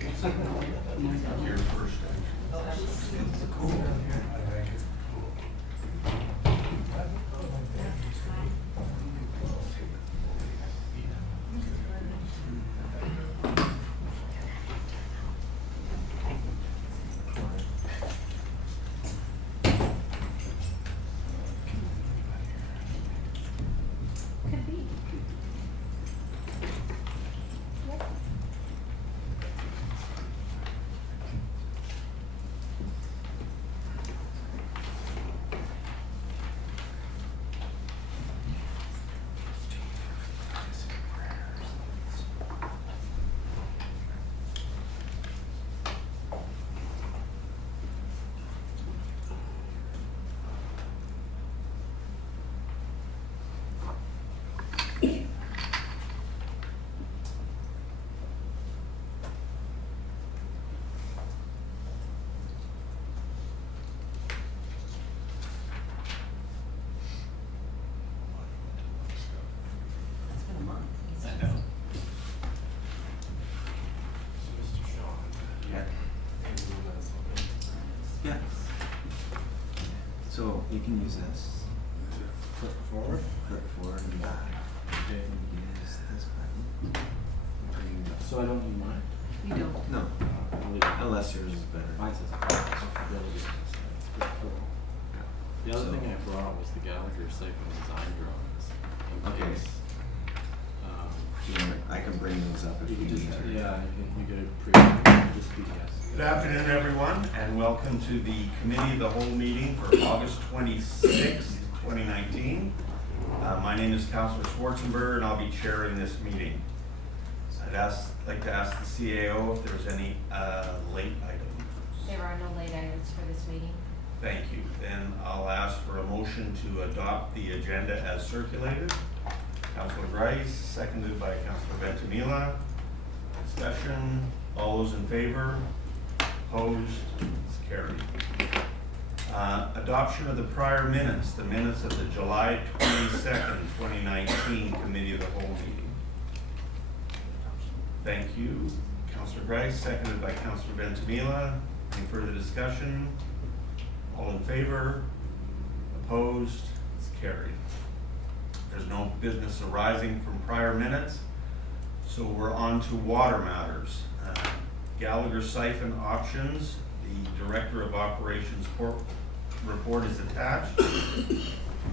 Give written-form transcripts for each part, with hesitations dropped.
You're first. Could be. Yep. It's been a month. I know. Yeah. Yeah. So you can use this. Flip forward. Flip forward and back. Okay. Use this button. Bring it up. So I don't need mine? You don't. No, I'll leave it. unless yours is better. Mine says delegations. The other So- thing I brought was the Gallagher Siphon design drawings. in Okay. case, Yeah, I can bring those up if You you can need. just, yeah, you could pre, just be yes. Good afternoon, everyone, and welcome to the Committee of the Whole meeting for August 26th, 2019. My name is Councillor Schwarzenberger, and I'll be chairing this meeting. I'd like to ask the CAO if there's any late items. There are no late items for this meeting. Thank you. Then I'll ask for a motion to adopt the agenda as circulated. Councillor Grice, seconded by Councillor Ventimila. Discussion, all those in favor? Opposed? It's carried. Adoption of the prior minutes, the minutes of the July 22nd, 2019 Committee of the Whole meeting. Thank you. Councillor Grice, seconded by Councillor Ventimila. Any further discussion? All in favor? Opposed? It's carried. There's no business arising from prior minutes, so we're on to water matters. Gallagher Siphon Options, the Director of Operations report is attached.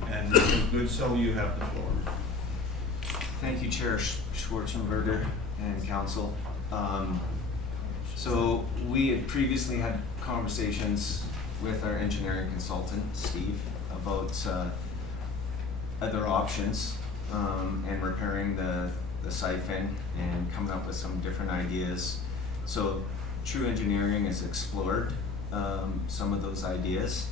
And Mr. Goodsoe, you have the floor. Thank you, Chair Schwarzenberger and Council. So we had previously had conversations with our engineering consultant, Steve, about other options and repairing the siphon and coming up with some different ideas. So True Engineering has explored some of those ideas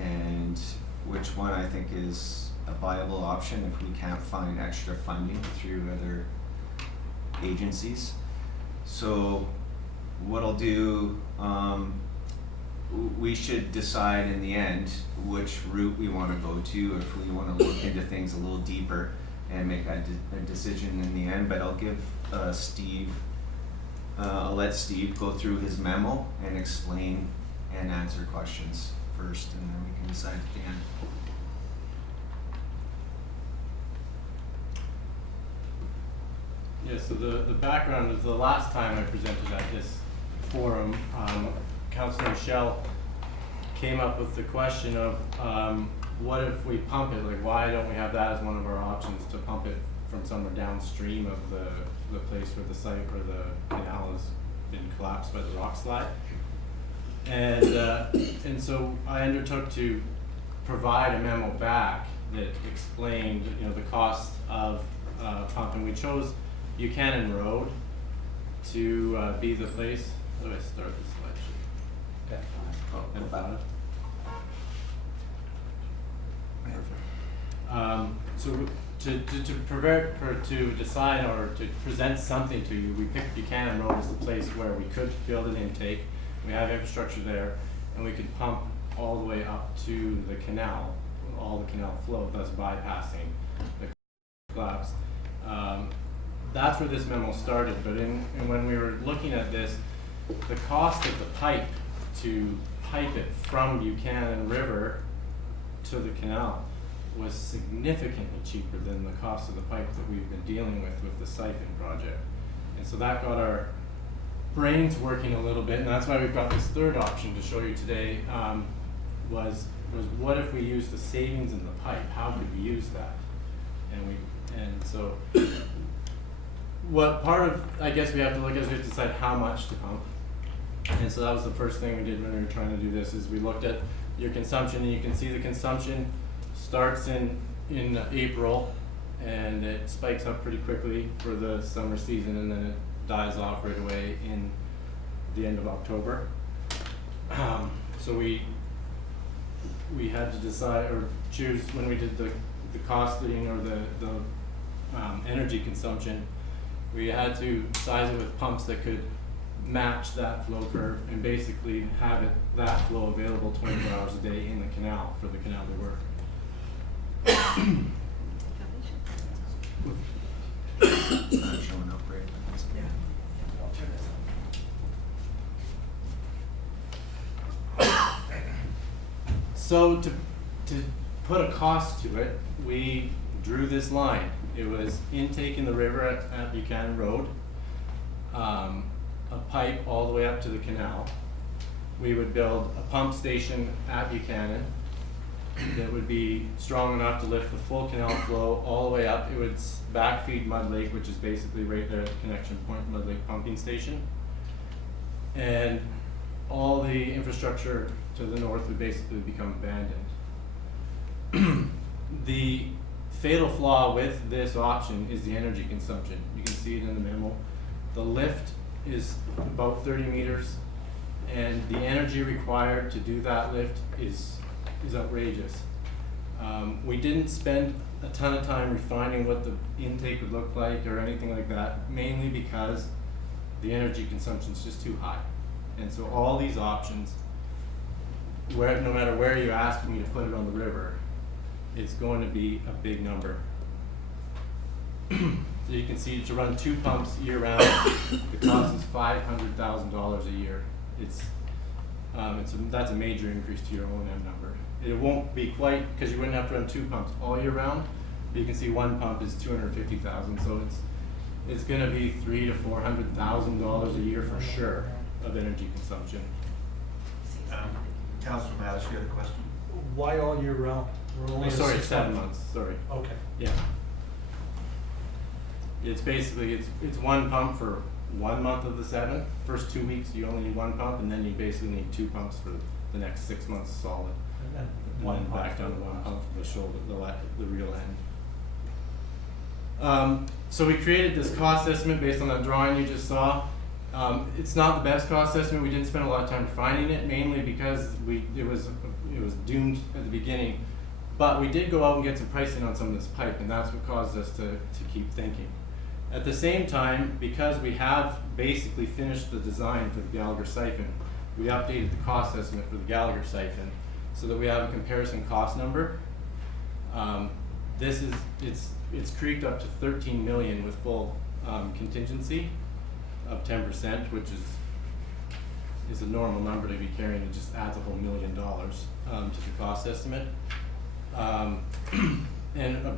and which one I think is a viable option if we can't find extra funding through other agencies. So what I'll do, we should decide in the end which route we want to go to, if we want to look into things a little deeper and make a decision in the end. But I'll give Steve, I'll let Steve go through his memo and explain and answer questions first, and then we can decide at the end. Yeah, so the background is the last time I presented at this forum, Councillor Michelle came up with the question of what if we pump it? Like, why don't we have that as one of our options to pump it from somewhere downstream of the place where the site or the canal has been collapsed by the rock slide? And so I undertook to provide a memo back that explained, you know, the cost of pumping. We chose Buchanan Road to be the place. How do I start this slideshow? Okay. Oh, And back. about it. So to decide or to present something to you, we picked Buchanan Road as the place where we could build an intake. We have infrastructure there, and we could pump all the way up to the canal, all the canal flow, thus bypassing the collapse. that's where this memo started, but and when we were looking at this, the cost of the pipe to pipe it from Buchanan River to the canal was significantly cheaper than the cost of the pipe that we've been dealing with the siphon project. And so that got our brains working a little bit, and that's why we've got this third option to show you today, was what if we use the savings in the pipe? How could we use that? And so what part of, I guess we have to look at is we have to decide how much to pump. And so that was the first thing we did when we were trying to do this, is we looked at your consumption, and you can see the consumption starts in April, and it spikes up pretty quickly for the summer season, and then it dies off right away in the end of October. So we had to decide or choose when we did the costing or the energy consumption. We had to size it with pumps that could match that flow curve and basically have that flow available 24 hours a day in the canal for the canal to work. It's not showing up right. So to put a cost to it, we drew this line. It was intake in the river at Buchanan Road, a pipe all the way up to the canal. We would build a pump station at Buchanan that would be strong enough to lift the full canal flow all the way up. It would backfeed Mud Lake, which is basically right there at the connection point, Mud Lake pumping station. And all the infrastructure to the north would basically become abandoned. The fatal flaw with this option is the energy consumption. You can see it in the memo. The lift is about 30 meters, and the energy required to do that lift is outrageous. We didn't spend a ton of time refining what the intake would look like or anything like that, mainly because the energy consumption is just too high. And so all these options, no matter where you ask me to put it on the river, it's going to be a big number. So you can see to run 2 pumps year round, the cost is $500,000 a year. That's a major increase to your O&M number. It won't be quite, because you wouldn't have to run 2 pumps all year round. But you can see 1 pump is $250,000, so it's going to be $300,000 to $400,000 a year for sure of energy consumption. Councilor Mattis, you had a question? Why all year round? We're only at Sorry, 6 7 months. months. Sorry. Okay. Yeah. It's basically it's 1 pump for 1 month of the 7. First 2 weeks you only need 1 pump, and then you basically need 2 pumps for the next 6 months solid. And then And one then pump back for down to the 1 last. pump for the shoulder, the real end. So we created this cost estimate based on that drawing you just saw. It's not the best cost estimate. We didn't spend a lot of time refining it, mainly because it was doomed at the beginning. But we did go out and get some pricing on some of this pipe, and that's what caused us to keep thinking. At the same time, because we have basically finished the design for the Gallagher Siphon, we updated the cost estimate for the Gallagher Siphon so that we have a comparison cost number. It's creeped up to 13 million with full contingency of 10%, which is a normal number to be carrying. It just adds a whole $1 million to the cost estimate. And a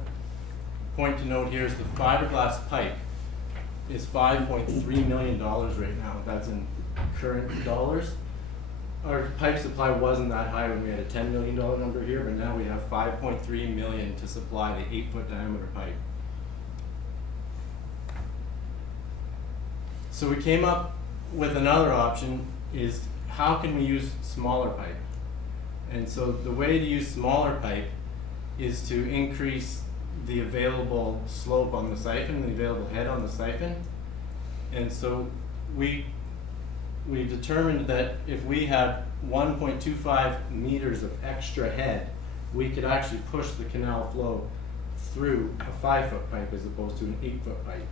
point to note here is the fiberglass pipe is $5.3 million right now. That's in current dollars. Our pipe supply wasn't that high when we had a $10 million number here, but now we have $5.3 million to supply the 8-foot diameter pipe. So we came up with another option, is how can we use smaller pipe? And so the way to use smaller pipe is to increase the available slope on the siphon, the available head on the siphon. And so we determined that if we had 1.25 meters of extra head, we could actually push the canal flow through a 5-foot pipe as opposed to an 8-foot pipe.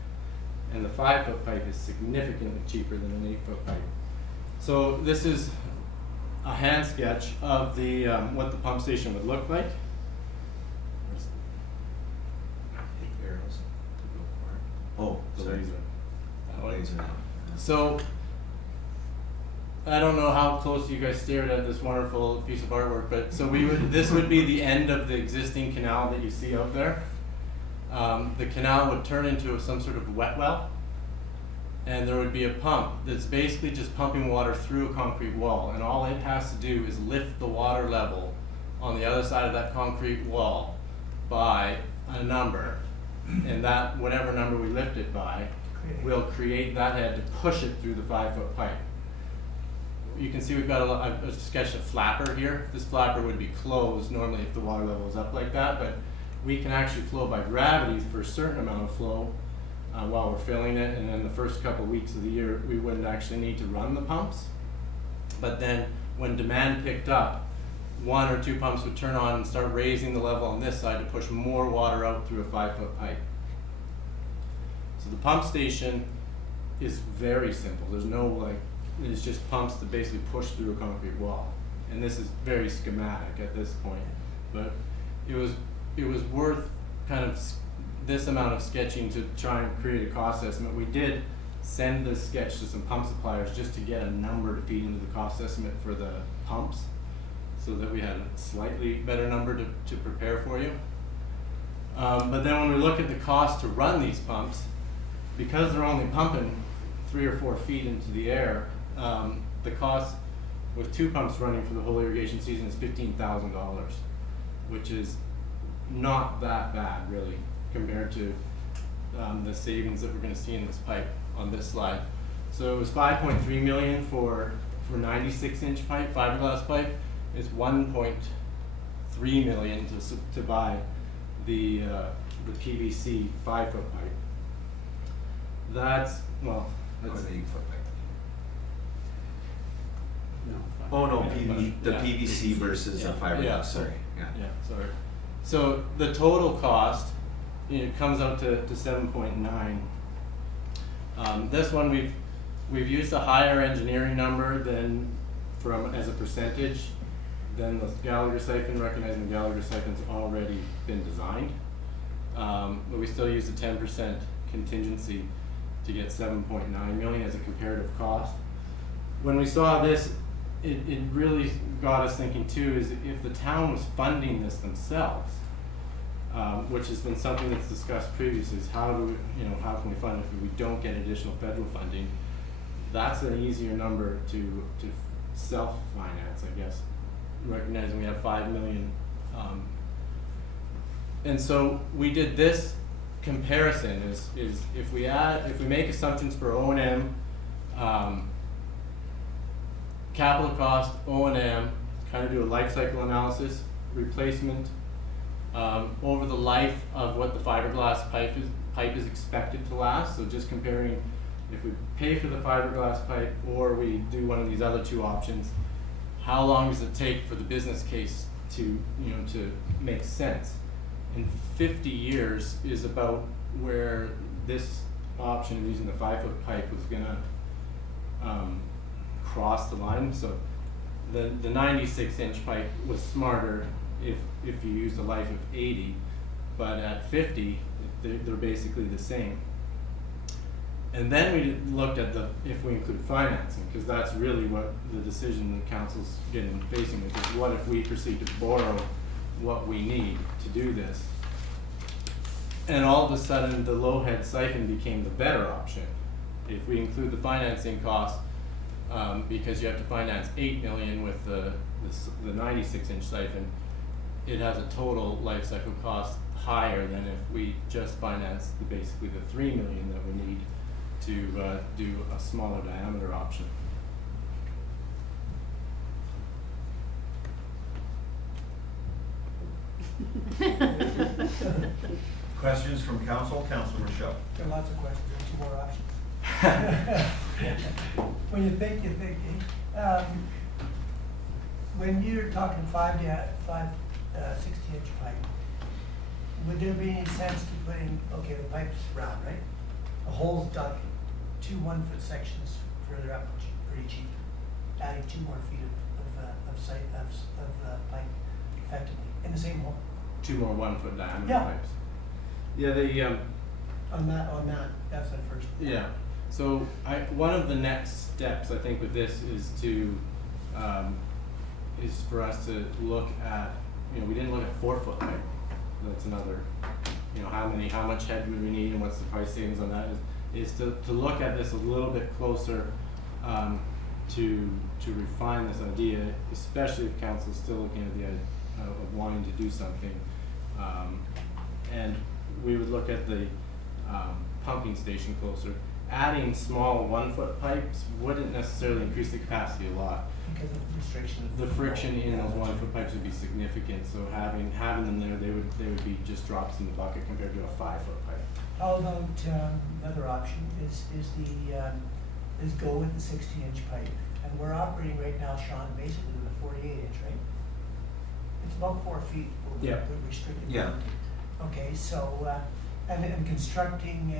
And the 5-foot pipe is significantly cheaper than an 8-foot pipe. So this is a hand sketch of the what the pump station would look like. Oh, The sorry. laser. That one. Laser. So, I don't know how close you guys stared at this wonderful piece of artwork, but so this would be the end of the existing canal that you see out there. The canal would turn into some sort of wet well, and there would be a pump that's basically just pumping water through a concrete wall, and all it has to do is lift the water level on the other side of that concrete wall by a number, and that whatever number we lift it by will create that head to push it through the 5-foot pipe. You can see we've got a sketched a flapper here. This flapper would be closed normally if the water level is up like that, but we can actually flow by gravity for a certain amount of flow while we're filling it, and then the first couple weeks of the year we wouldn't actually need to run the pumps. But then when demand picked up, 1 or 2 pumps would turn on and start raising the level on this side to push more water out through a 5-foot pipe. So the pump station is very simple. There's no it's just pumps that basically push through a concrete wall. And this is very schematic at this point, but it was worth kind of this amount of sketching to try and create a cost estimate. We did send this sketch to some pump suppliers just to get a number to feed into the cost estimate for the pumps, so that we had a slightly better number to prepare for you. But then when we look at the cost to run these pumps, because they're only pumping 3 or 4 feet into the air, the cost with 2 pumps running for the whole irrigation season is $15,000, which is not that bad really compared to the savings that we're going to see in this pipe on this slide. So it was 5.3 million for 96-inch pipe, fiberglass pipe. It's 1.3 million to buy the PVC 5-foot pipe. That's Or that's the 8-foot pipe. no. Oh no, Yeah, the yeah. PVC versus the fiberglass. Yeah. Sorry. Yeah. Yeah, sorry. So the total cost, comes out to 7.9. This one we've used a higher engineering number than as a percentage than the Gallagher Siphon, recognizing the Gallagher Siphon's already been designed. But we still use the 10% contingency to get 7.9 million as a comparative cost. When we saw this, it really got us thinking too, is if the town was funding this themselves, which has been something that's discussed previously, is how can we fund it if we don't get additional federal funding? That's an easier number to self-finance, I guess, recognizing we have 5 million. And so we did this comparison is if we make assumptions for O&M, capital cost, O&M, kind of do a life cycle analysis, replacement, over the life of what the fiberglass pipe is expected to last. So just comparing if we pay for the fiberglass pipe or we do one of these other 2 options, how long does it take for the business case to make sense? And 50 years is about where this option of using the 5-foot pipe was gonna cross the line. So the 96-inch pipe was smarter if you use a life of 80, but at 50 they're basically the same. And then we looked at if we include financing, because that's really what the decision the council's facing with, is what if we proceed to borrow what we need to do this. And all of a sudden the low head siphon became the better option if we include the financing cost, because you have to finance 8 million with the 96-inch siphon. It has a total life cycle cost higher than if we just finance basically the 3 million that we need to do a smaller diameter option. Questions from council? Councilor Rochelle. Got lots of questions, there's 2 more options. When you think, you're thinking. When you're talking 60-inch pipe, would there be any sense to putting, okay, the pipe's round, right? A hole's dug, 2 1-foot sections further up, which is pretty cheap, adding 2 more feet of pipe effectively in the same hole. 2 more 1-foot diameter Yeah. pipes. Yeah, On that, that's the first. Yeah, so one of the next steps, I think, with this is to, is for us to look at, we didn't look at 4-foot pipe. That's another, how much head would we need and what's the price savings on that is to look at this a little bit closer, to refine this idea, especially if council's still looking at the idea of wanting to do something. And we would look at the pumping station closer. Adding small 1-foot pipes wouldn't necessarily increase the capacity a lot. Because of the restriction. The friction in those 1-foot pipes would be significant, so having them there, they would be just drops in the bucket compared to a 5-foot pipe. How about, another option is go with the 60-inch pipe. And we're operating right now, Sean, basically with a 48-inch, right? It's about 4 feet. Yeah. We're restricted. Yeah. Okay, so, and constructing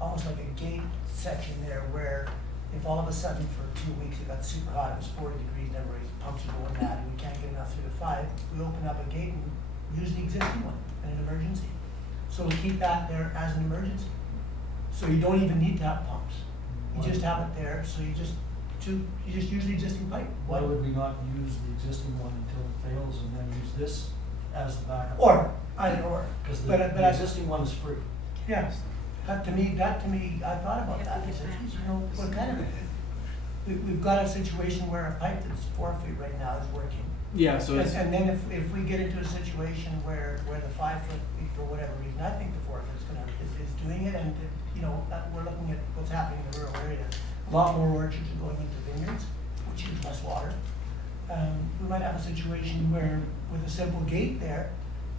almost like a gate section there where if all of a sudden for 2 weeks it got super hot, it was 40 degrees, and everybody's pumps are going mad, and we can't get enough through the 5, we open up a gate and use the existing one in an emergency. So we keep that there as an emergency. So you don't even need to have pumps. You just have it there, so you just use the existing pipe. Why would we not use the existing one until it fails and then use this as the backup? Or, either or. Because But the existing one is free. Yes, that to me, I thought about that, I said, geez, what kind of, we've got a situation where a pipe that's 4 feet right now is working. Yeah, so it's, And then if we get into a situation where the 5 foot, for whatever reason, I think the 4 foot's is doing it, and, we're looking at what's happening in the rural areas. A lot more orchards are going into vineyards, which use less water. We might have a situation where with a simple gate there,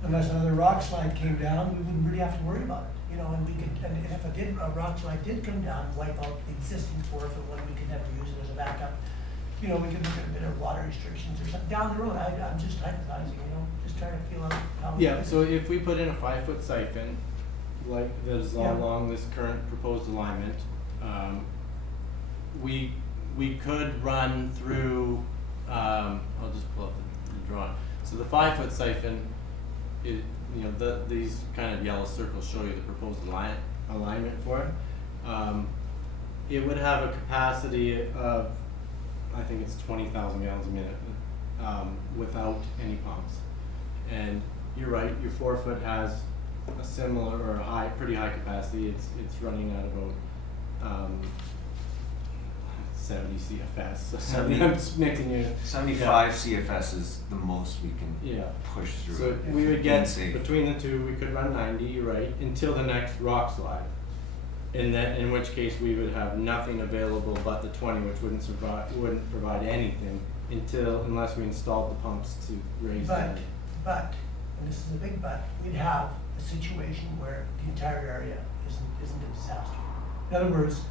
unless another rock slide came down, we wouldn't really have to worry about it. And we could, and if a rock slide did come down and wipe out the existing 4-foot one, we could never use it as a backup. We could look at a bit of water restrictions or something down the road. I'm just hypothesizing, just trying to feel out how. yeah, so if we put in a 5-foot siphon, like that is Yeah. along this current proposed alignment, we could run through, I'll just pull up the drawing. So the 5-foot siphon, these kind of yellow circles show you the proposed alignment for it. It would have a capacity of, I think it's 20,000 gallons a minute, without any pumps. And you're right, your 4-foot has a similar or a pretty high capacity. It's running at about 70 CFS. So 70 I'm just making you 75 CFS is the most we can yeah. push through. So it. we would get Safe. between the two, we could run 90, you're right, until the next rock slide. In which case we would have nothing available but the 20, which wouldn't provide anything unless we installed the pumps to raise that. But, and this is a big but, we'd have a situation where the entire area isn't a disaster. In other words,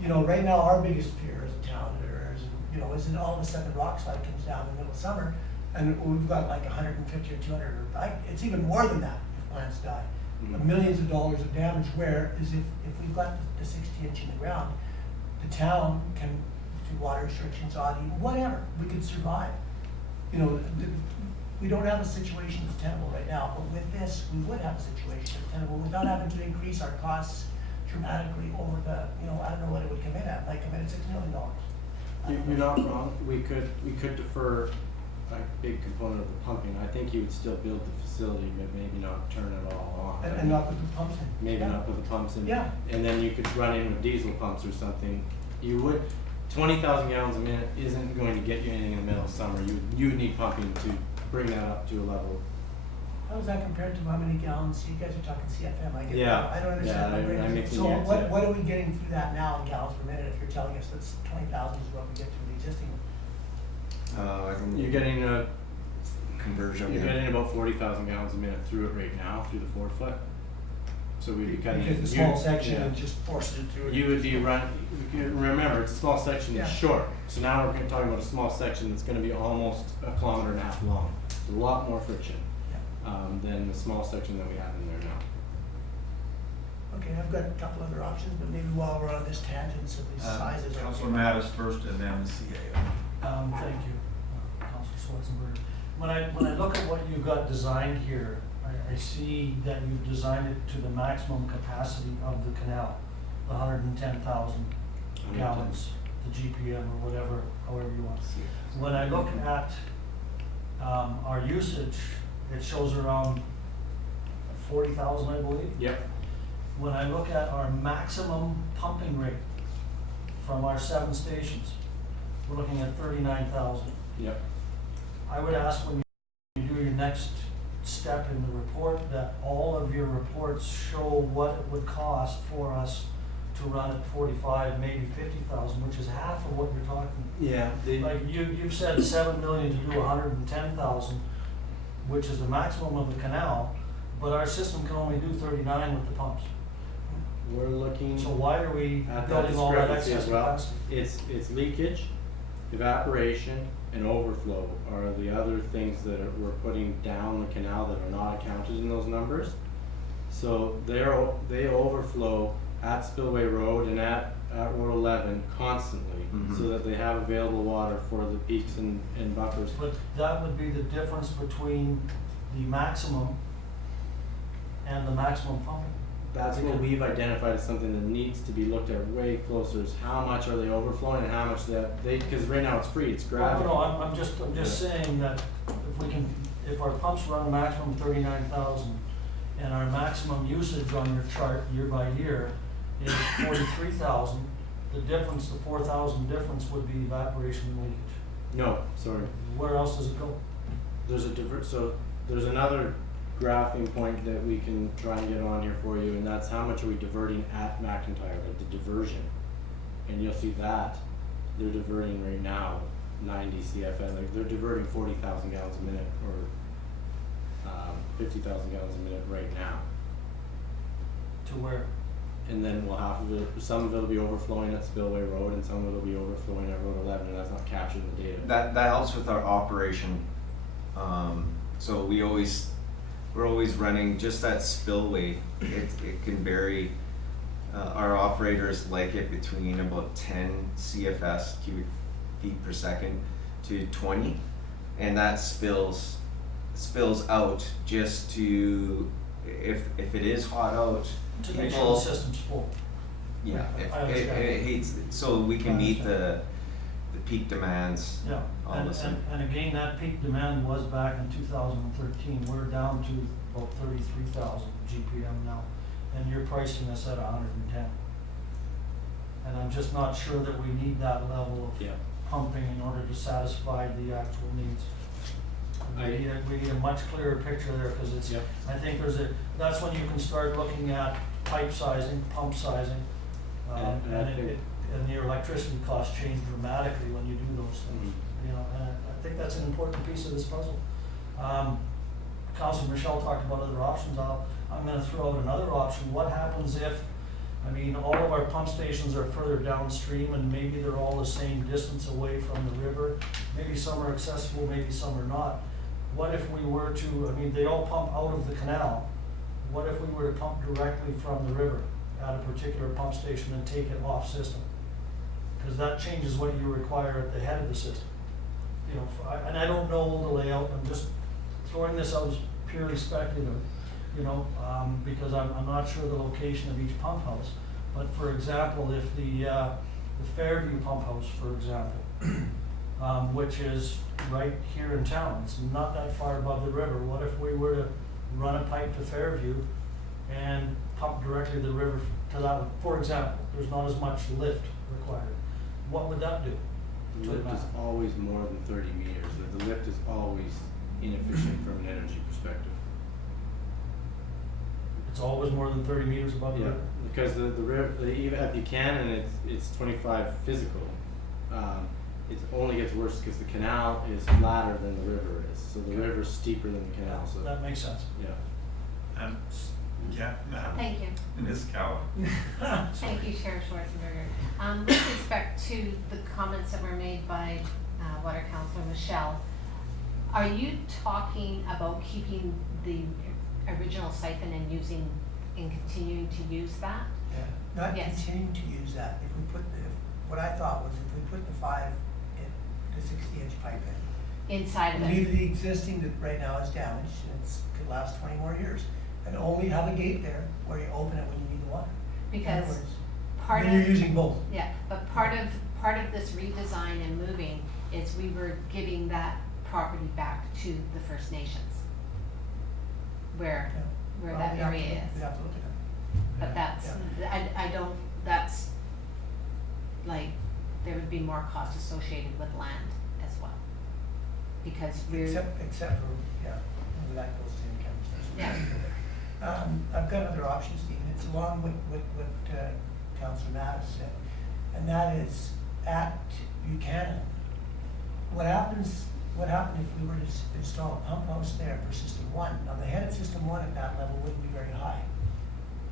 right now our biggest fear as a town is that all of a sudden a rock slide comes down in the middle of summer and we've got like 150 or 200, it's even more than that if plants die. Mhm. Millions of dollars of damage, whereas if we've got the 60-inch in the ground, the town can, through water restrictions, whatever, we could survive. We don't have a situation that's tenable right now, but with this, we would have a situation that's tenable without having to increase our costs dramatically over the, I don't know what it would come in at, it might come in at $6 million. You're not wrong. We could defer a big component of the pumping. I think you would still build the facility, but maybe not turn it all on. And not put the pumps in. Maybe Yeah. not put the pumps in. Yeah. And then you could run in with diesel pumps or something. 20,000 gallons a minute isn't going to get you anything in the middle of summer. You would need pumping to bring that up to a level. How is that compared to how many gallons? You guys are talking CFM, I get Yeah. that. I don't understand. Yeah, my brain. I'm mixing So units what, there. what are we getting through that now in gallons per minute if you're telling us that's 20,000 is what we get through the existing one? I can You're getting conversion. You're getting about 40,000 gallons a minute through it right now, through the 4-foot. So we'd be cutting. Because the small section, it just forces it through. You would be remember, it's a small section that's Yeah. short. So now we're talking about a small section that's gonna be almost 1.5 kilometers long. It's a lot more friction, than the small section that we have in there now. Okay, I've got a couple other options, but maybe while we're on this tangent of these sizes. Councilor Mattis first and then the CAO. Thank you, Councilor Schwarzenberg. When I look at what you've got designed here, I see that you've designed it to the maximum capacity of the canal, the 110,000 gallons, the GPM or whatever, however you want to see it. When I look at our usage, it shows around 40,000, I believe. Yep. When I look at our maximum pumping rate from our 7 stations, we're looking at 39,000. Yep. I would ask when you do your next step in the report that all of your reports show what it would cost for us to run at 45, maybe 50,000, which is half of what you're talking. Yeah. Like you've said 7 million to do 110,000, which is the maximum of the canal, but our system can only do 39 with the pumps. We're looking So why are we at that building all that discrepancy excess as well. capacity? It's leakage, evaporation, and overflow are the other things that we're putting down the canal that are not accounted in those numbers. So they overflow at Spillway Road and at Road 11 constantly, Mhm. so that they have available water for the peaks and buffers. But that would be the difference between the maximum and the maximum pumping. That's what we've identified as something that needs to be looked at way closer, is how much are they overflowing and how much because right now it's free, it's gravity. No, I'm just saying that if our pumps run a maximum 39,000 and our maximum usage on your chart year by year is 43,000, the difference, the 4,000 difference would be evaporation and leakage. No, sorry. Where else does it go? There's another graphing point that we can try and get on here for you, and that's how much are we diverting at McIntyre, like the diversion. And you'll see that they're diverting right now 90 CFM, like they're diverting 40,000 gallons a minute or 50,000 gallons a minute right now. To where? And then we'll some of it'll be overflowing at Spillway Road and some of it'll be overflowing at Road 11, and that's not captured in the data. That helps with our operation. So we're always running just that spillway. It can vary. Our operators like it between about 10 CFS, cubic feet per second, to 20, and that spills out just to, if it is hot out, To make sure people, the system's full. yeah, I understand. it hates, so we can meet the peak demands. Yeah, all and, the same. and again, that peak demand was back in 2013. We're down to about 33,000 GPM now, and you're pricing us at 110. And I'm just not sure that we need that level of Yeah. pumping in order to satisfy the actual needs. We need a much clearer picture there, because it's, Yep. I think that's when you can start looking at pipe sizing, pump sizing, And I think- and your electricity costs change dramatically when you do those things. You know, and I think that's an important piece of this puzzle. Councilor Michelle talked about other options. I'm gonna throw out another option. What happens if, all of our pump stations are further downstream and maybe they're all the same distance away from the river? Maybe some are accessible, maybe some are not. What if we were to, they all pump out of the canal. What if we were to pump directly from the river at a particular pump station and take it off system? Because that changes what you require at the head of the system. You know, and I don't know the layout, I'm just throwing this out as purely speculative, because I'm not sure the location of each pump house. But for example, if the Fairview pump house, for example, which is right here in town, it's not that far above the river. What if we were to run a pipe to Fairview and pump directly to the river to that one? For example, there's not as much lift required. What would that do? The to lift is map? always more than 30 meters. The lift is always inefficient from an energy perspective. It's always more than 30 meters above the Yeah, river. because the river, even at Buchanan, it's 25 physical. It only gets worse because the canal is flatter than the river is. So the river's steeper than the canal. So That makes sense. yeah. Thank you. Ms. Cowan. Thank you, Chair Schwarzenberger. With respect to the comments that were made by Water Councilor Michelle, are you talking about keeping the original siphon and continuing to use that? Not Yes. continuing to use that. What I thought was if we put the 60-inch pipe in, inside of Leave it. the existing that right now is damaged, and it's, could last 20 more years, and only have a gate there where you open it when you need the water. In other Because words, part then you're of, using both. yeah, but part of this redesign and moving is we were giving that property back to the First Nations. Where Yeah. where Well, that we'd have to area look- is. We'd have to look at it. But that's, I don't, that's, like, there would be more cost associated with land as well. Because we're, Except for, yeah, when that goes to income. Yeah. I've got another option, Stephen, it's along with what Councillor Mattis said, and that is at Buchanan. What happened if we were to install a pump house there for system one? Now, the head of system one at that level wouldn't be very high.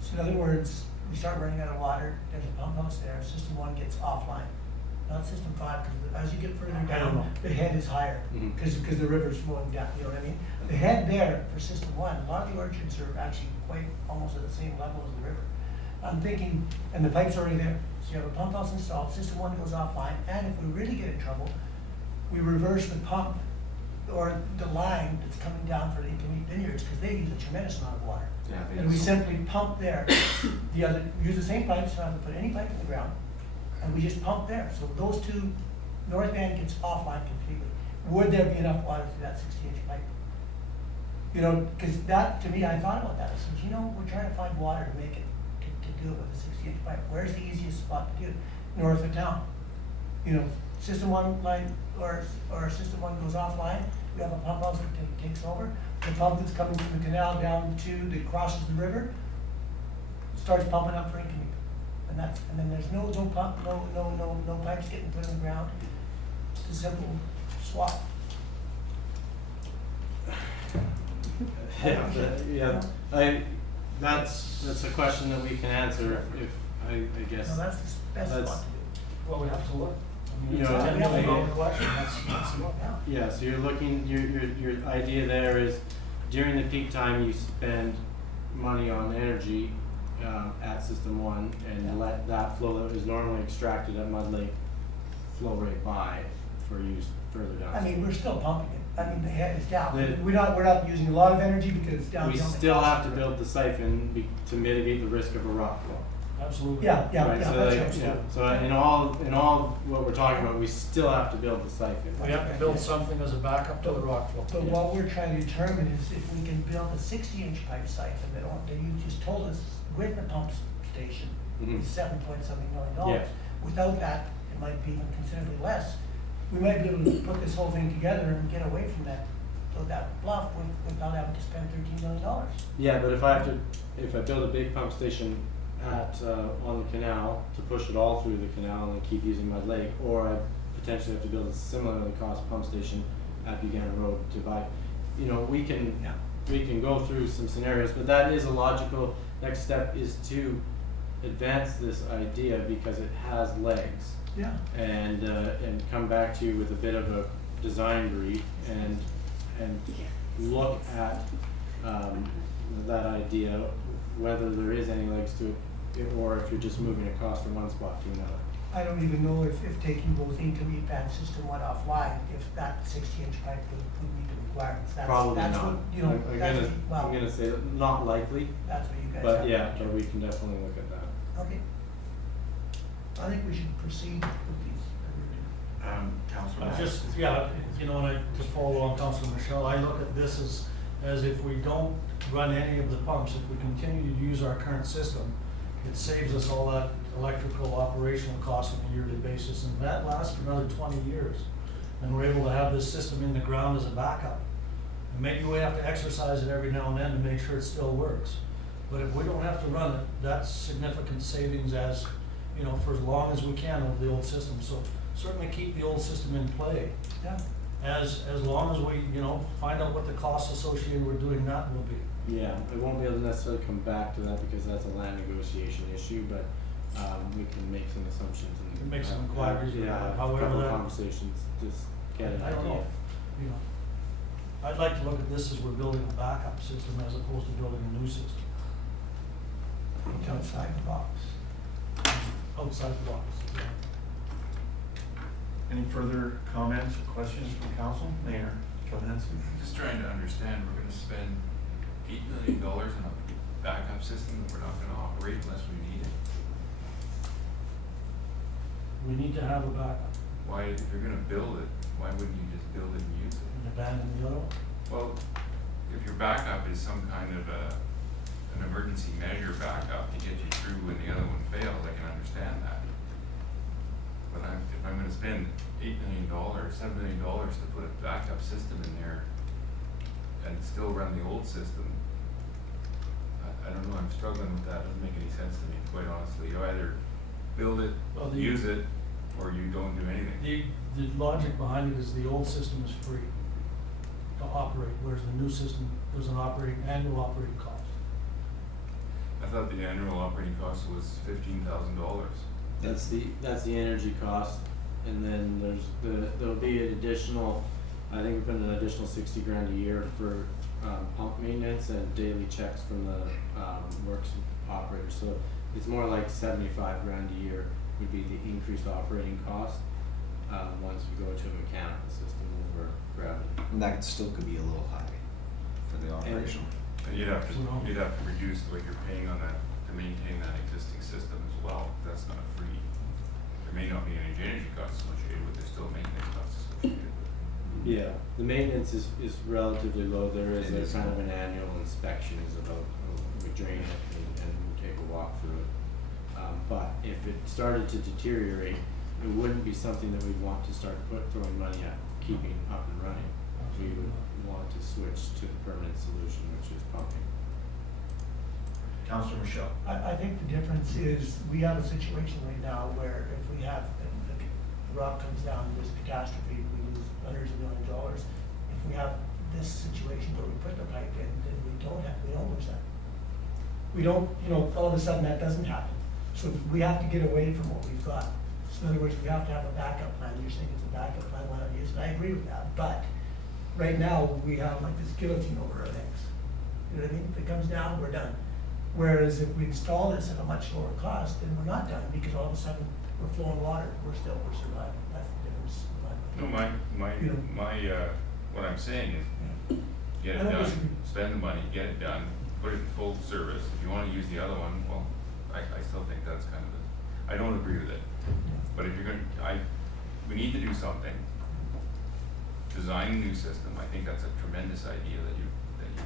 So in other words, we start running out of water, there's a pump house there, system one gets offline. Not system five, because as you get further I don't down, know. the head is higher, Mhm. because the river's flowing down, you know what I mean? The head there for system one, a lot of the orchards are actually quite almost at the same level as the river. I'm thinking, and the pipe's already there, so you have a pump house installed, system one goes offline, and if we really get in trouble, we reverse the pump or the line that's coming down for the Incomeat vineyards, because they use a tremendous amount of water. Yeah, they And we use- simply pump there, use the same pipes, don't have to put any pipe in the ground, and we just pump there, so those two, north end gets offline completely. Would there be enough water through that 60-inch pipe? You know, cause that, to me, I thought about that, I said, you know, we're trying to find water to make it, to do it with a 60-inch pipe, where's the easiest spot to do it? North of town. You know, system one line, or system one goes offline, we have a pump house that takes over, the pump that's coming from the canal down to, that crosses the river, starts pumping up for Incomeat. And then there's no pump, no pipes getting put in the ground, just a simple swap. Yeah, that's a question that we can answer if I guess. So that's the best That's- spot to do. Well, we have to look. I mean, You it's know, a we have to $10 look. question, that's look. Yeah. Yeah, so you're looking, your idea there is during the peak time, you spend money on energy at system one and let that flow that is normally extracted at Mud Lake flow right by for use further down. I mean, we're still pumping it, I mean, the head is down, The- we're not using a lot of energy because it's down. We beyond the still cost have of to it. build the siphon to mitigate the risk of a rock flow. Absolutely. Yeah, Right, that's so like, absolutely. yeah, so in all what we're talking about, we still have to build the siphon. We have to build something as a backup to the rock flow. But what we're trying to determine is if we can build a 60-inch pipe siphon that you just told us with the pump station Mhm. is $7.something million. Yeah. Without that, it might be even considerably less. We might be able to put this whole thing together and get away from that bluff without having to spend $13 million. Yeah, but if I build a big pump station at, on the canal to push it all through the canal and then keep using Mud Lake, or I potentially have to build a similarly cost pump station at Buchanan Road to buy, you know, we can go through some scenarios, but that is a logical next step, is to advance this idea because it has legs. Yeah. And come back to you with a bit of a design brief and look at that idea, whether there is any legs to it, or if you're just moving a cost from one spot to another. I don't even know if taking both Incomeat and system one offline, if that 60-inch pipe would meet the requirements. Probably That's not. what, you know, I'm that's gonna, what, I'm well, gonna say not likely, that's what you guys have. but yeah, but we can definitely look at that. Okay. I think we should proceed with these. Councillor I Mattis. just, yeah, you know, and to follow on Councilor Michelle, I look at this as if we don't run any of the pumps, if we continue to use our current system, it saves us all that electrical operational cost on a yearly basis, and that lasts for another 20 years. And we're able to have this system in the ground as a backup. And maybe we have to exercise it every now and then to make sure it still works. But if we don't have to run it, that's significant savings as, you know, for as long as we can of the old system. So certainly keep the old system in play. Yeah. As long as we, you know, find out what the costs associated with doing that will be. Yeah, I won't be able to necessarily come back to that because that's a land negotiation issue, but we can make some assumptions and. We can make some inquiries, Yeah, however a couple that- conversations, just get an I don't know, idea. you know. I'd like to look at this as we're building a backup system as opposed to building a new system, It's outside the box. outside the box. Yeah. Any further comments or questions from council? Mayor Johansson? Just trying to understand, we're gonna spend $8 million on a backup system that we're not gonna operate unless we need it. We need to have a backup Why, if you're gonna build it, why wouldn't you just build it and use it? and abandon the other one. Well, if your backup is some kind of an emergency measure backup to get you through when the other one fails, I can understand that. But if I'm gonna spend $8 million, $7 million to put a backup system in there and still run the old system, I don't know, I'm struggling with that, doesn't make any sense to me, quite honestly. You either build it, Well, use it, or you don't do anything. The logic behind it is the old system is free to operate, whereas the new system, there's an annual operating cost. I thought the annual operating cost was $15,000. That's the energy cost, and then there'll be an additional, I think we put an additional $60,000 a year for pump maintenance and daily checks from the works operator, so it's more like $75,000 a year would be the increased operating cost, once we go to a mechanical system over gravity. And that still could be a little high for the operational. And you'd have to reduce what you're paying on that to maintain that existing system as well. That's not free. There may not be any energy costs associated with it, there's still maintenance costs associated with it. Yeah, the maintenance is relatively low. There is It a is. kind of an annual inspection is about, we drain it and we take a walk through it. But if it started to deteriorate, it wouldn't be something that we'd want to start throwing money at keeping up and running. We would want to switch to the permanent solution, which is pumping. Councilor Michelle? I think the difference is, we have a situation right now where if we have, the rock comes down, there's a catastrophe, we lose hundreds of millions of dollars. If we have this situation where we put the pipe in, then we don't lose that. We don't, all of a sudden that doesn't happen. So we have to get away from what we've got. So in other words, we have to have a backup plan. You're saying it's a backup plan, why not use it? I agree with that, but right now, we have like this guillotine over our necks. You know what I mean? If it comes down, we're done. Whereas if we install this at a much lower cost, then we're not done, because all of a sudden, we're flowing water, we're surviving. That's the difference. No, what I'm saying is, get it I don't done, disagree. spend the money, get it done, put it in full service. If you wanna use the other one, well, I still think that's kind of I don't agree with it. But if you're we need to do something. Design a new system. I think that's a tremendous idea that you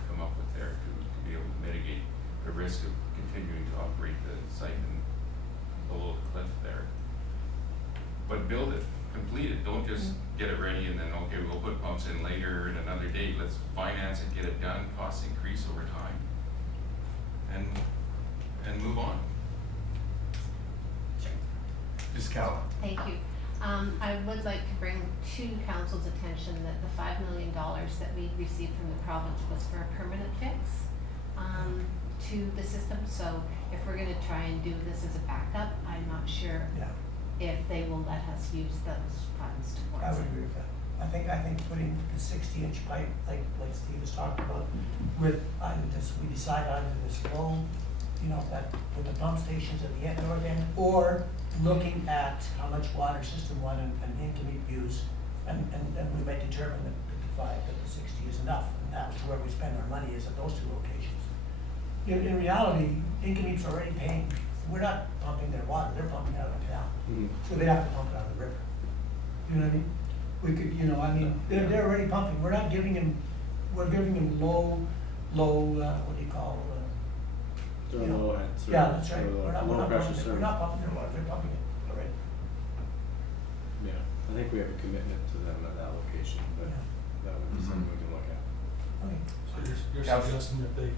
come up with there to be able to mitigate the risk of continuing to operate the siphon below the cliff there. But build it, complete it. Don't just get it ready and then, okay, we'll put pumps in later in another date. Let's finance it, get it done, costs increase over time. And move on. Ms. Calla? Thank you. I would like to bring to council's attention that the $5 million that we received from the province was for a permanent fix to the system. So if we're gonna try and do this as a backup, I'm not sure Yeah, if they will let us use those funds towards I it. would agree with that. I think putting the 60-inch pipe, like Steve was talking about, with we decide either this low, that with the pump stations at the north end, or looking at how much water system one and Incoming use, and we may determine that the 60 is enough, and that's where we spend our money, is at those two locations. In reality, Incoming's already paying, we're not pumping their water, they're pumping out of the canal, so they have to pump it out of the river. You know what I mean? We could, they're already pumping, we're giving them low, what do you call, Low head service, yeah, that's right. or We're low pressure service. not pumping their water, they're pumping it already. Yeah, I think we have a commitment to them at that location, but Yeah. that would be something we can look at. Okay. So you're Council- suggesting that they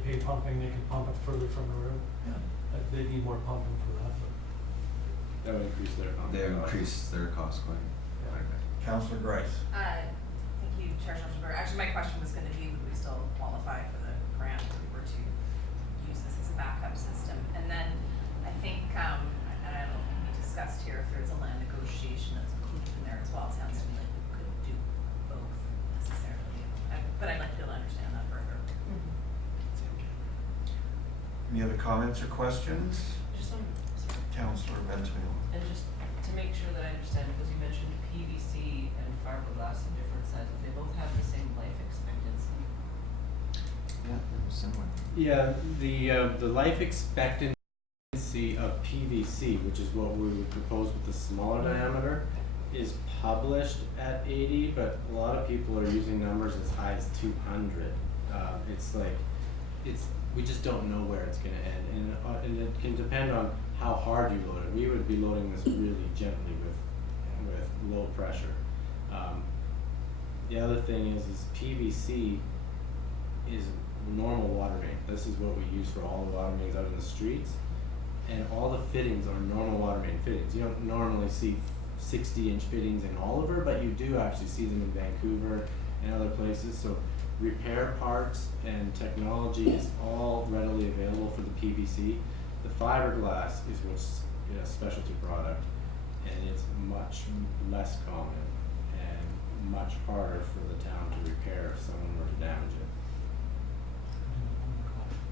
pay pumping, they can pump it further from the river? Yeah. They need more pumping for that, but. That would increase their pumping They costs. increase their cost quite a bit. Councilor Grice? Thank you, Chair Schulzenberger. Actually, my question was gonna be, would we still qualify for the grant if we were to use this as a backup system? And then I think, and I don't know if we discussed here, if there's a land negotiation that's included in there as well. It sounds to me like we could do both necessarily. But I'd like to be able to understand that further. Any other comments or questions? Just one, sorry. Councilor Ventimiglia? And just to make sure that I understand, because you mentioned fiberglass in different sizes, they both have the same life expectancy. Yeah, it was similar. Yeah, the life expectancy of PVC, which is what we would propose with the smaller diameter, is published at 80, but a lot of people are using numbers as high as 200. It's like, we just don't know where it's gonna end, and it can depend on how hard you load it. We would be loading this really gently with low pressure. The other thing is PVC is normal water main. This is what we use for all the water mains out in the streets, and all the fittings are normal water main fittings. You don't normally see 60-inch fittings in Oliver, but you do actually see them in Vancouver and other places. So repair parts and technology is all readily available for the PVC. The fiberglass is what's a specialty product, and it's much less common and much harder for the town to repair if someone were to damage it.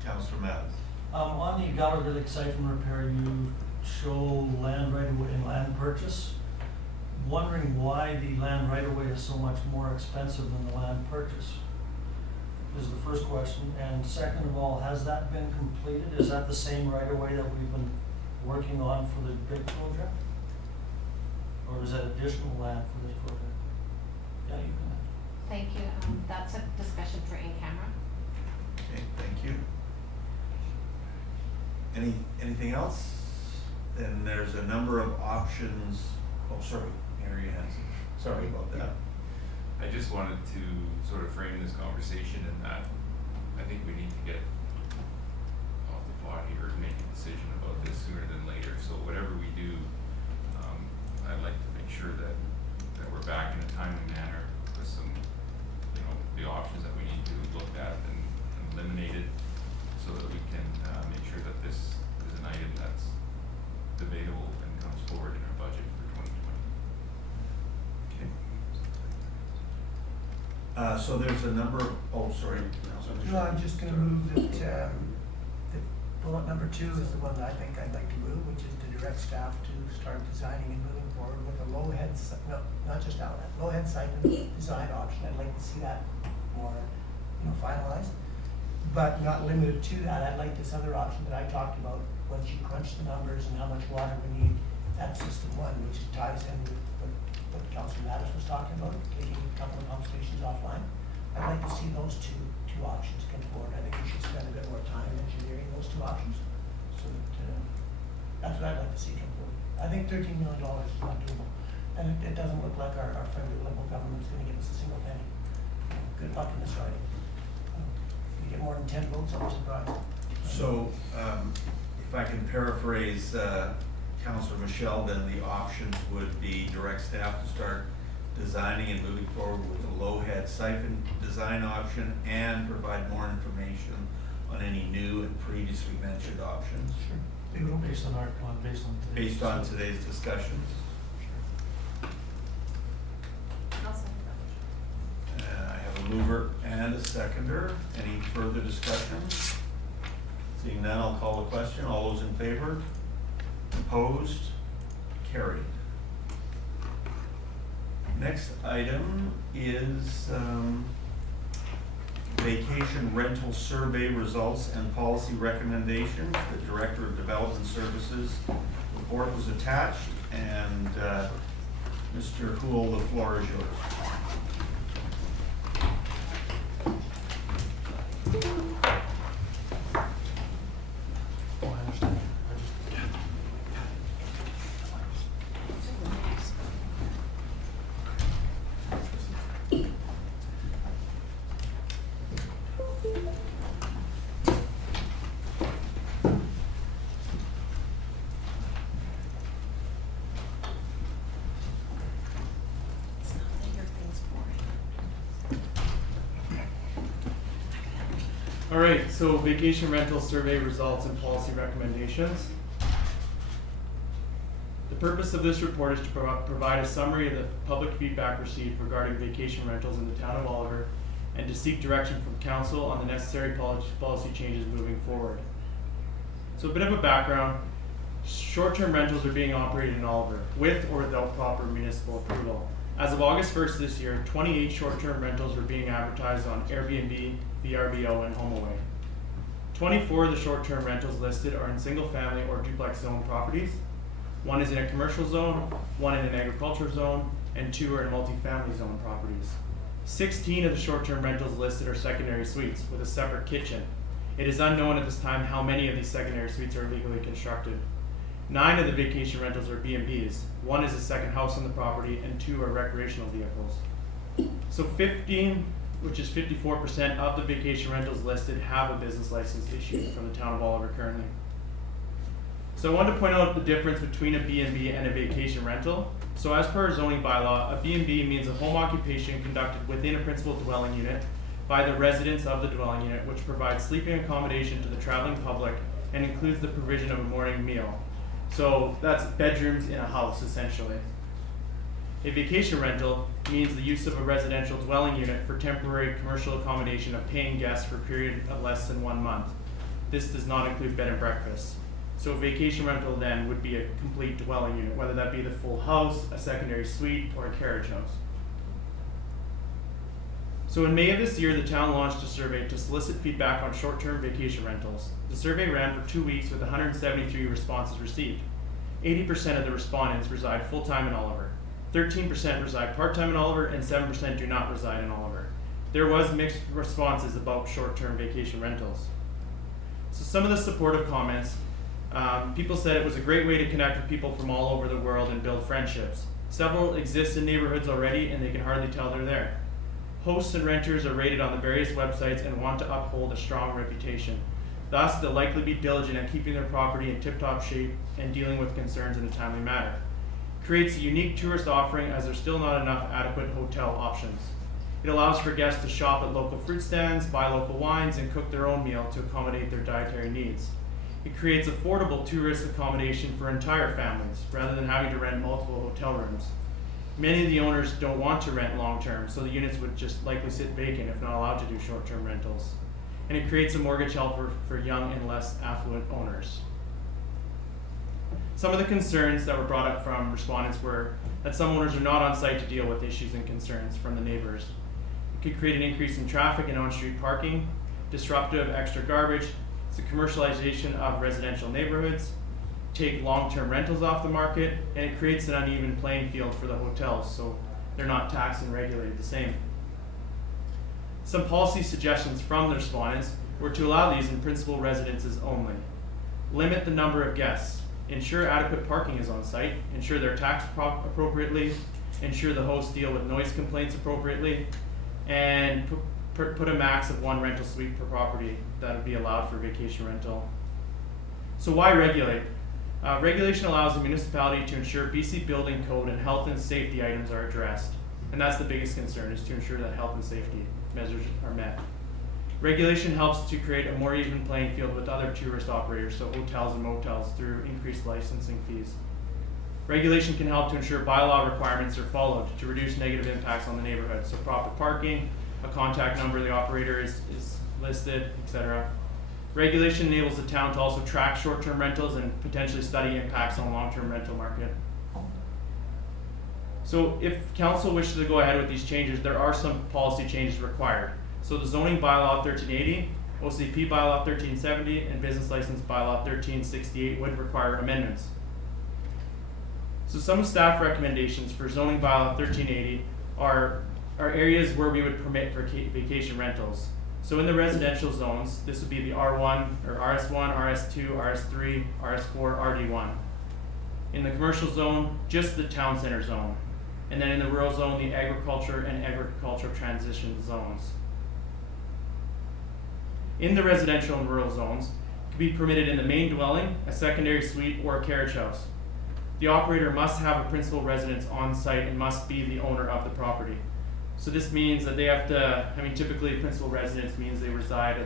Councillor Mattis. On the Gallagher Siphon repair, you show land right away and land purchase. Wondering why the land right away is so much more expensive than the land purchase is the first question. And second of all, has that been completed? Is that the same right away that we've been working on for the big project? Or is that additional land for this project? Yeah, you can. Thank you. That's a discussion for in camera. Okay, thank you. Anything else? Then there's a number of options. Oh, sorry, Mary Hanson. Sorry about that. I just wanted to sort of frame this conversation in that I think we need to get off the pot here and make a decision about this sooner than later. So whatever we do, I'd like to make sure that we're back in a timely manner with some, the options that we need to look at and eliminated, so that we can make sure that this is an item that's debatable and comes forward in our budget for 2020. Okay. So there's a number of, oh, sorry. No, I'm just gonna move that, that bullet number 2 is the one that I think I'd like to move, which is to direct staff to start designing and moving forward with a low head, no, not just outlet, low head siphon design option. I'd like to see that more, finalized. But not limited to that, I'd like this other option that I talked about, once you crunch the numbers and how much water we need, at system 1, which ties in with what Councilor Mattis was talking about, taking a couple of pump stations offline. I'd like to see those two options come forward. I think we should spend a bit more time engineering those two options. So that, that's what I'd like to see come forward. I think $13 million is not doable. And it doesn't look like our friendly Liberal government's gonna give us a single penny. Good luck in this riding. If you get more than 10 votes, I'm surprised. So, if I can paraphrase Councillor Michelle, then the options would be direct staff to start designing and moving forward with a low head siphon design option and provide more information on any new and previously mentioned options. Sure. Based on our plan, Based on today's discussions. I'll second that. I have a mover and a seconder. Any further discussion? Seeing none, I'll call the question. All those in favor? Opposed? Carried. Next item is vacation rental survey results and policy recommendations. The Director of Development Services report was attached, and Mr. Houle, the floor is yours. Alright, so vacation rental survey results and policy recommendations. The purpose of this report is to provide a summary of the public feedback received regarding vacation rentals in the town of Oliver, and to seek direction from council on the necessary policy changes moving forward. So a bit of a background, short-term rentals are being operated in Oliver with or without proper municipal approval. As of August 1st this year, 28 short-term rentals were being advertised on Airbnb, VRBO, and HomeAway. 24 of the short-term rentals listed are in single-family or duplex zone properties. 1 is in a commercial zone, 1 in an agriculture zone, and 2 are in multifamily zone properties. 16 of the short-term rentals listed are secondary suites with a separate kitchen. It is unknown at this time how many of these secondary suites are legally constructed. 9 of the vacation rentals are B&Bs. 1 is a second house on the property, and 2 are recreational vehicles. So 15, which is 54% of the vacation rentals listed, have a business license issued from the town of Oliver currently. So I wanted to point out the difference between a B&B and a vacation rental. So as per our zoning bylaw, a B&B means a home occupation conducted within a principal dwelling unit by the residents of the dwelling unit, which provides sleeping accommodation to the traveling public and includes the provision of a morning meal. So that's bedrooms in a house, essentially. A vacation rental means the use of a residential dwelling unit for temporary commercial accommodation of paying guests for a period of less than 1 month. This does not include bed and breakfast. So a vacation rental then would be a complete dwelling unit, whether that be the full house, a secondary suite, or a carriage house. So in May of this year, the town launched a survey to solicit feedback on short-term vacation rentals. The survey ran for 2 weeks with 173 responses received. 80% of the respondents reside full-time in Oliver. 13% reside part-time in Oliver, and 7% do not reside in Oliver. There was mixed responses about short-term vacation rentals. So some of the supportive comments, people said it was a great way to connect with people from all over the world and build friendships. Several exist in neighborhoods already, and they can hardly tell they're there. Hosts and renters are rated on the various websites and want to uphold a strong reputation. Thus, they'll likely be diligent at keeping their property in tip-top shape and dealing with concerns in a timely manner. Creates a unique tourist offering as there's still not enough adequate hotel options. It allows for guests to shop at local fruit stands, buy local wines, and cook their own meal to accommodate their dietary needs. It creates affordable tourist accommodation for entire families, rather than having to rent multiple hotel rooms. Many of the owners don't want to rent long-term, so the units would just likely sit vacant if not allowed to do short-term rentals. And it creates a mortgage helper for young and less affluent owners. Some of the concerns that were brought up from respondents were that some owners are not on site to deal with issues and concerns from the neighbors. It could create an increase in traffic and on-street parking, disruptive extra garbage, it's the commercialization of residential neighborhoods, take long-term rentals off the market, and it creates an uneven playing field for the hotels, so they're not taxed and regulated the same. Some policy suggestions from the respondents were to allow these in principal residences only. Limit the number of guests. Ensure adequate parking is on site. Ensure they're taxed appropriately. Ensure the hosts deal with noise complaints appropriately. And put a max of 1 rental suite per property that would be allowed for vacation rental. So why regulate? Regulation allows the municipality to ensure BC building code and health and safety items are addressed. And that's the biggest concern, is to ensure that health and safety measures are met. Regulation helps to create a more even playing field with other tourist operators, so hotels and motels, through increased licensing fees. Regulation can help to ensure bylaw requirements are followed to reduce negative impacts on the neighborhood, so proper parking, a contact number of the operator is listed, etc. Regulation enables the town to also track short-term rentals and potentially study impacts on long-term rental market. So if council wishes to go ahead with these changes, there are some policy changes required. So the zoning bylaw 1380, OCP bylaw 1370, and business license bylaw 1368 would require amendments. So some staff recommendations for zoning bylaw 1380 are areas where we would permit vacation rentals. So in the residential zones, this would be the R1 or RS1, RS2, RS3, RS4, RD1. In the commercial zone, just the town center zone. And then in the rural zone, the agriculture and agricultural transition zones. In the residential and rural zones, it could be permitted in the main dwelling, a secondary suite, or a carriage house. The operator must have a principal residence on site and must be the owner of the property. So this means that they have to, typically principal residence means they reside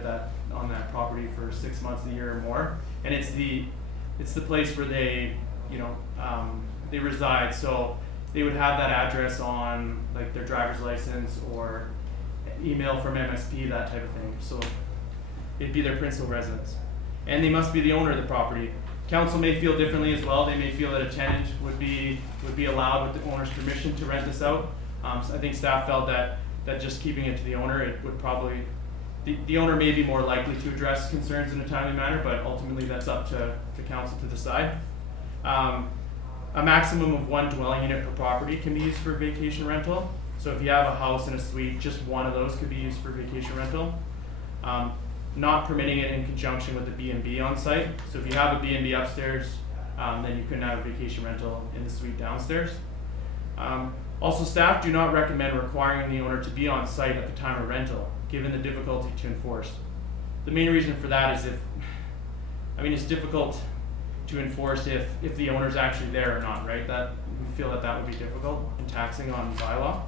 on that property for 6 months a year or more. And it's the place where they, they reside. So they would have that address on like their driver's license or email from MSP, that type of thing. So it'd be their principal residence. And they must be the owner of the property. Council may feel differently as well. They may feel that a tenant would be allowed with the owner's permission to rent this out. So I think staff felt that just keeping it to the owner, it would probably, the owner may be more likely to address concerns in a timely manner, but ultimately that's up to council to decide. A maximum of 1 dwelling unit per property can be used for vacation rental. So if you have a house and a suite, just one of those could be used for vacation rental. Not permitting it in conjunction with the B&B on site. So if you have a B&B upstairs, then you couldn't have a vacation rental in the suite downstairs. Also, staff do not recommend requiring the owner to be on site at the time of rental, given the difficulty to enforce. The main reason for that is it's difficult to enforce if the owner's actually there or not, right? That we feel that would be difficult and taxing on bylaw.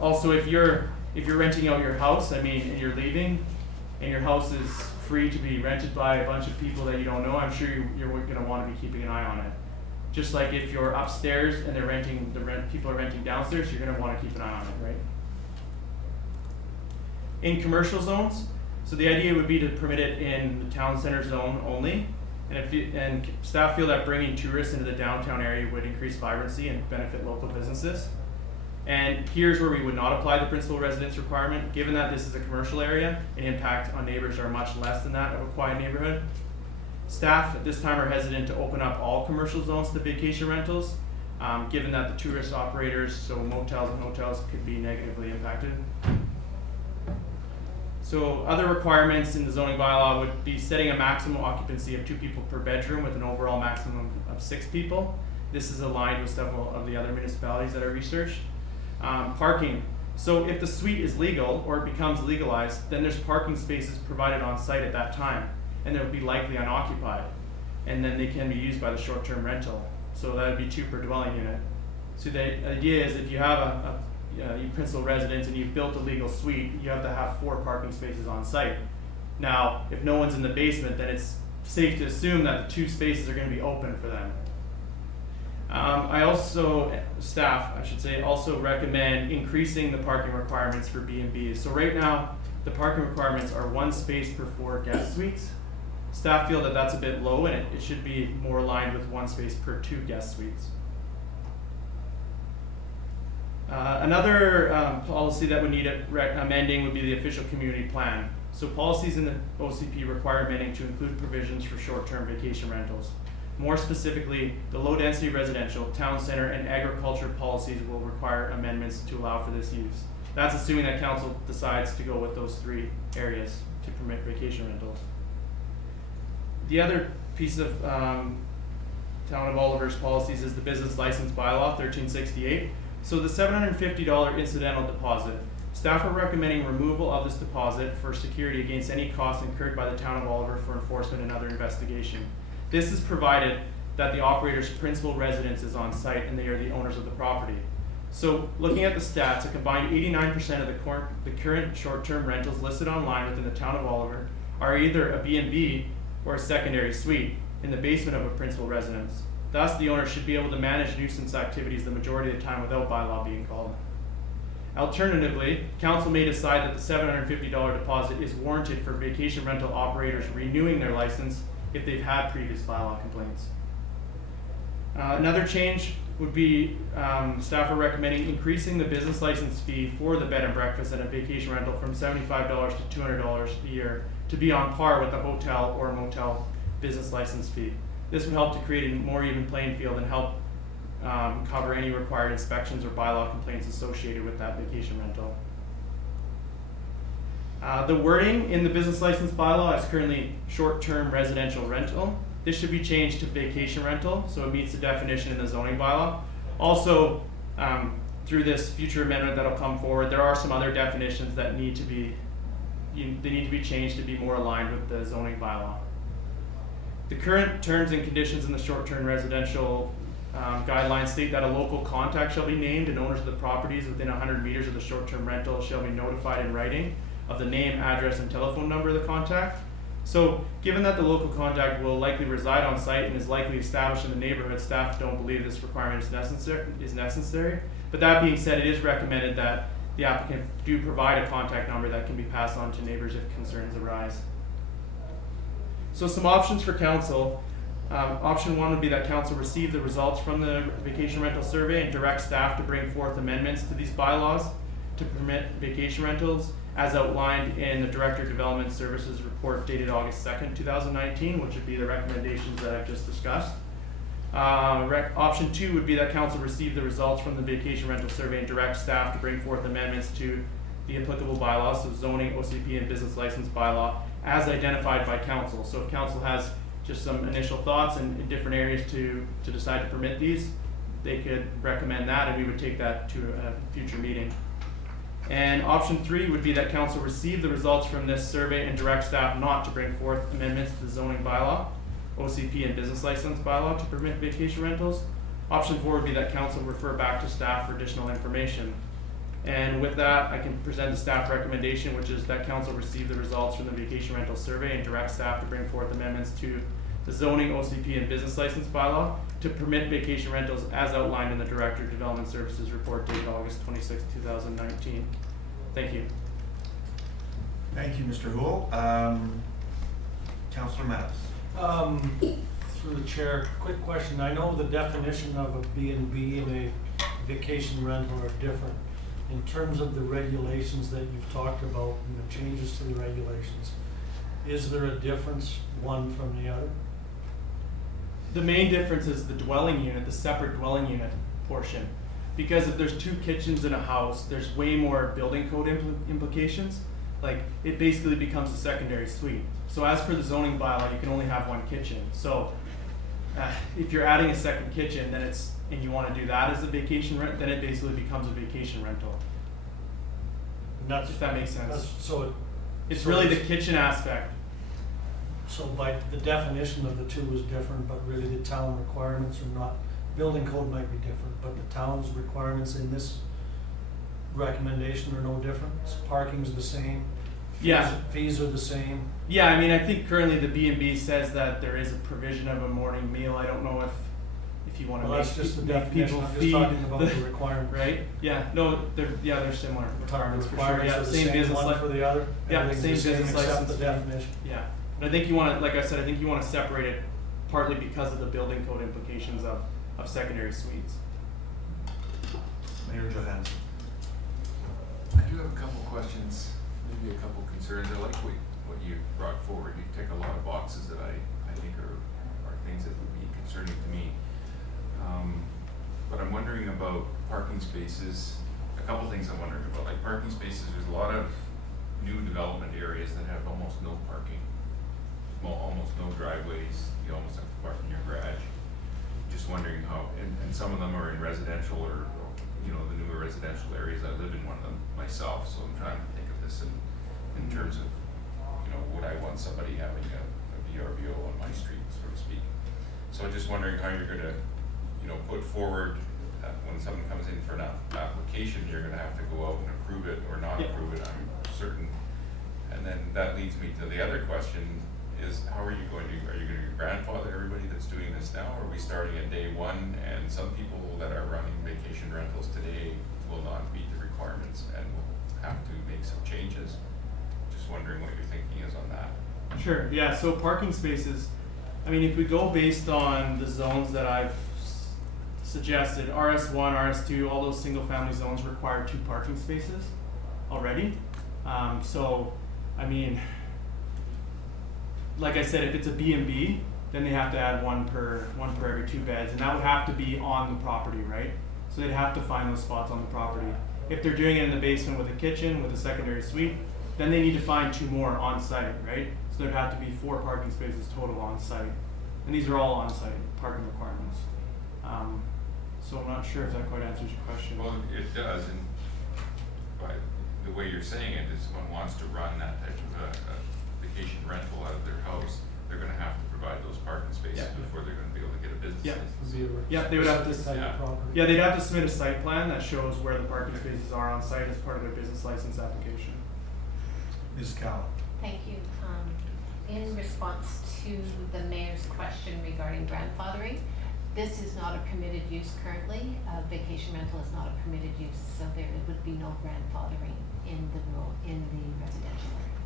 Also, if you're renting out your house, and you're leaving, and your house is free to be rented by a bunch of people that you don't know, I'm sure you're going to want to be keeping an eye on it. Just like if you're upstairs and people are renting downstairs, you're going to want to keep an eye on it, right? In commercial zones, so the idea would be to permit it in the town center zone only. And staff feel that bringing tourists into the downtown area would increase vibrancy and benefit local businesses. And here's where we would not apply the principal residence requirement, given that this is a commercial area and impact on neighbors are much less than that of a quiet neighborhood. Staff at this time are hesitant to open up all commercial zones to vacation rentals, given that the tourist operators, so motels and hotels, could be negatively impacted. So other requirements in the zoning bylaw would be setting a maximum occupancy of 2 people per bedroom with an overall maximum of 6 people. This is aligned with several of the other municipalities that are researched. Parking. So if the suite is legal or it becomes legalized, then there's parking spaces provided on site at that time, and they'll be likely unoccupied, and then they can be used by the short-term rental. So that would be 2 per dwelling unit. So the idea is if you have a principal residence and you've built a legal suite, you have to have 4 parking spaces on site. Now, if no one's in the basement, then it's safe to assume that the 2 spaces are going to be open for them. Staff also recommend increasing the parking requirements for B&Bs. So right now, the parking requirements are 1 space per 4 guest suites. Staff feel that that's a bit low, and it should be more aligned with 1 space per 2 guest suites. Another policy that would need amending would be the official community plan. So policies in the OCP require amending to include provisions for short-term vacation rentals. More specifically, the low-density residential, town center, and agriculture policies will require amendments to allow for this use. That's assuming that council decides to go with those 3 areas to permit vacation rentals. The other piece of Town of Oliver's policies is the business license bylaw 1368. So the $750 incidental deposit, staff are recommending removal of this deposit for security against any costs incurred by the Town of Oliver for enforcement and other investigation. This is provided that the operator's principal residence is on site and they are the owners of the property. So looking at the stats, a combined 89% of the current short-term rentals listed online within the Town of Oliver are either a B&B or a secondary suite in the basement of a principal residence. Thus, the owner should be able to manage nuisance activities the majority of the time without bylaw being called. Alternatively, council may decide that the $750 deposit is warranted for vacation rental operators renewing their license if they've had previous bylaw complaints. Another change would be staff are recommending increasing the business license fee for the bed and breakfast and a vacation rental from $75 to $200 a year to be on par with the hotel or motel business license fee. This would help to create a more even playing field and help cover any required inspections or bylaw complaints associated with that vacation rental. The wording in the business license bylaw is currently short-term residential rental. This should be changed to vacation rental, so it meets the definition in the zoning bylaw. Also, through this future amendment that'll come forward, there are some other definitions that need to be changed to be more aligned with the zoning bylaw. The current terms and conditions in the short-term residential guidelines state that a local contact shall be named and owners of the properties within 100 meters of the short-term rental shall be notified in writing of the name, address, and telephone number of the contact. So given that the local contact will likely reside on site and is likely established in the neighborhood, staff don't believe this requirement is necessary. But that being said, it is recommended that the applicant do provide a contact number that can be passed on to neighbors if concerns arise. So some options for council. Option 1 would be that council receive the results from the vacation rental survey and direct staff to bring forth amendments to these bylaws to permit vacation rentals as outlined in the Director of Development Services report dated August 2nd, 2019, which would be the recommendations that I've just discussed. Option 2 would be that council receive the results from the vacation rental survey and direct staff to bring forth amendments to the applicable bylaws, so zoning, OCP, and business license bylaw as identified by council. So if council has just some initial thoughts in different areas to decide to permit these, they could recommend that and we would take that to a future meeting. And option 3 would be that council receive the results from this survey and direct staff not to bring forth amendments to the zoning bylaw, OCP, and business license bylaw to permit vacation rentals. Option 4 would be that council refer back to staff for additional information. And with that, I can present the staff recommendation, which is that council receive the results from the vacation rental survey and direct staff to bring forth amendments to the zoning, OCP, and business license bylaw to permit vacation rentals as outlined in the Director of Development Services report dated August 26, 2019. Thank you. Thank you, Mr. Houle. Councillor Mattis. Through the chair, quick question. I know the definition of a B&B and a vacation rental are different. In terms of the regulations that you've talked about and the changes to the regulations, is there a difference one from the other? The main difference is the dwelling unit, the separate dwelling unit portion. Because if there's 2 kitchens in a house, there's way more building code implications. Like, it basically becomes a secondary suite. So as per the zoning bylaw, you can only have 1 kitchen. So if you're adding a second kitchen, then and you want to do that as a vacation rent, then it basically becomes a vacation rental. And that's, If that makes sense. It's so really the it's- kitchen aspect. So by the definition of the 2 is different, but really the town requirements are not. Building code might be different, but the town's requirements in this recommendation are no different. Parking's the same. Yeah. Fees are the same. Yeah, I mean, I think currently the B&B says that there is a provision of a morning meal. I don't know if you want to Well, make, that's just the make definition. people I'm just feed talking about the- the requirements. right? Yeah, no, they're similar The requirements for sure. requirements Yeah, are the same same business one for the other. Yeah, Everything's same the business except license the fee. definition. Yeah, but I think you want to, like I said, I think you want to separate it partly because of the building code implications of secondary suites. Mayor Johansson. I do have a couple questions, maybe a couple concerns. I like what you brought forward. You tick a lot of boxes that I think are things that would be concerning to me. But I'm wondering about parking spaces. A couple things I'm wondering about, like parking spaces. There's a lot of new development areas that have almost no parking, almost no driveways. You almost have to park in your garage. Just wondering how, and some of them are in residential or the newer residential areas. I live in one of them myself, so I'm trying to think of this in terms of, would I want somebody having a VRBO on my street, so to speak. So I'm just wondering how you're gonna, put forward, when someone comes in for an application, you're gonna have to go out and approve it or not Yeah. approve it, I'm certain. And then that leads me to the other question is, are you going to grandfather everybody that's doing this now? Or are we starting at day 1 and some people that are running vacation rentals today will not meet the requirements and will have to make some changes? Just wondering what your thinking is on that. Sure, yeah, so parking spaces, I mean, if we go based on the zones that I've suggested, RS1, RS2, all those single family zones require 2 parking spaces already. So, I mean, like I said, if it's a B&B, then they have to add one per every 2 beds, and that would have to be on the property, right? So they'd have to find those spots on the property. If they're doing it in the basement with a kitchen, with a secondary suite, then they need to find 2 more on site, right? So there'd have to be 4 parking spaces total on site. And these are all on site parking requirements. So I'm not sure if that quite answers your question. Well, it does, and by the way you're saying it, if someone wants to run that type of a vacation rental out of their house, they're gonna have to provide those parking spaces Yeah. before they're gonna be able to get a business Yeah. license. Yeah, they would have to, Specific type of property. yeah, they'd have to submit a site plan that shows where the parking spaces are on site as part of their business license application. Ms. Cowell. Thank you. In response to the mayor's question regarding grandfathering, this is not a permitted use currently. Vacation rental is not a permitted use, so there would be no grandfathering in the residential area.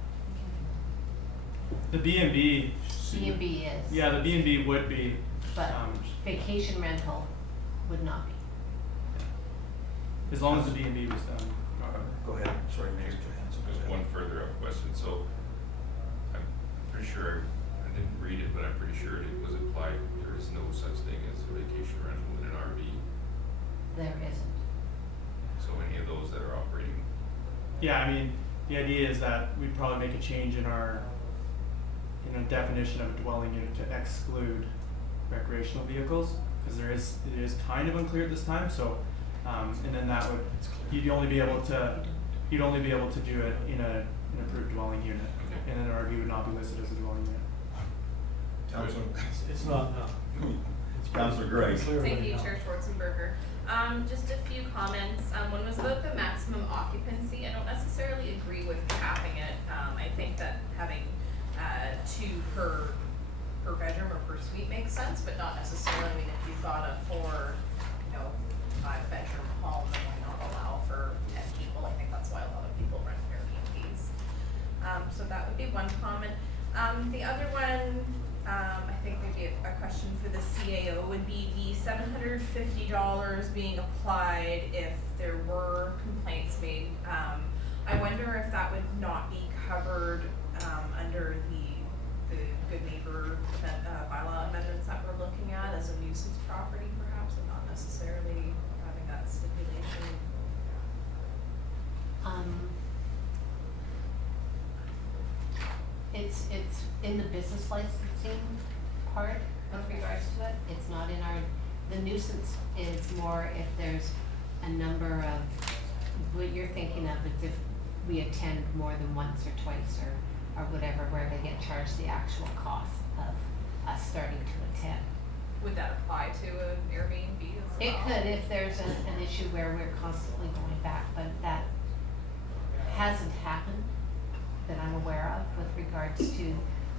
The B and B, B&B is. yeah, the B and B would be, But um, vacation rental would not be. as long as the B and B was, Go ahead, sorry, Mayor Johansson, go Just ahead. one further up question, so I'm pretty sure, I didn't read it, but I'm pretty sure it was applied, there is no such thing as a vacation rental in an RV. There isn't. So any of those that are operating, yeah, I mean, the idea is that we'd probably make a change in our, definition of a dwelling unit to exclude recreational vehicles, cause it is kind of unclear at this time, so, and then that would, you'd only be able to do it in an approved dwelling unit, Okay. and an RV would not be listed as a dwelling unit. Councilor, It's not, no. Councilor Gray. Clear Thank right you, now. Chair Schwarzenberger. Just a few comments. One was about the maximum occupancy. I don't necessarily agree with capping it. I think that having two per bedroom or per suite makes sense, but not necessarily. I mean, if you've got a 5-bedroom home, then why not allow for 10 people? I think that's why a lot of people rent Airbnbs. So that would be one comment. The other one, I think maybe a question for the CAO would be the $750 being applied if there were complaints made. I wonder if that would not be covered under the good neighbor bylaw amendments that we're looking at as a nuisance property perhaps, and not necessarily having that stipulation. It's in the business licensing part with regards to it. It's not in our, the nuisance is more if there's a number of, what you're thinking of is if we attend more than once or twice or whatever, where they get charged the actual cost of us starting to attend. Would that apply to an Airbnb as well? It could if there's an issue where we're constantly going back, but that hasn't happened that I'm aware of with regards to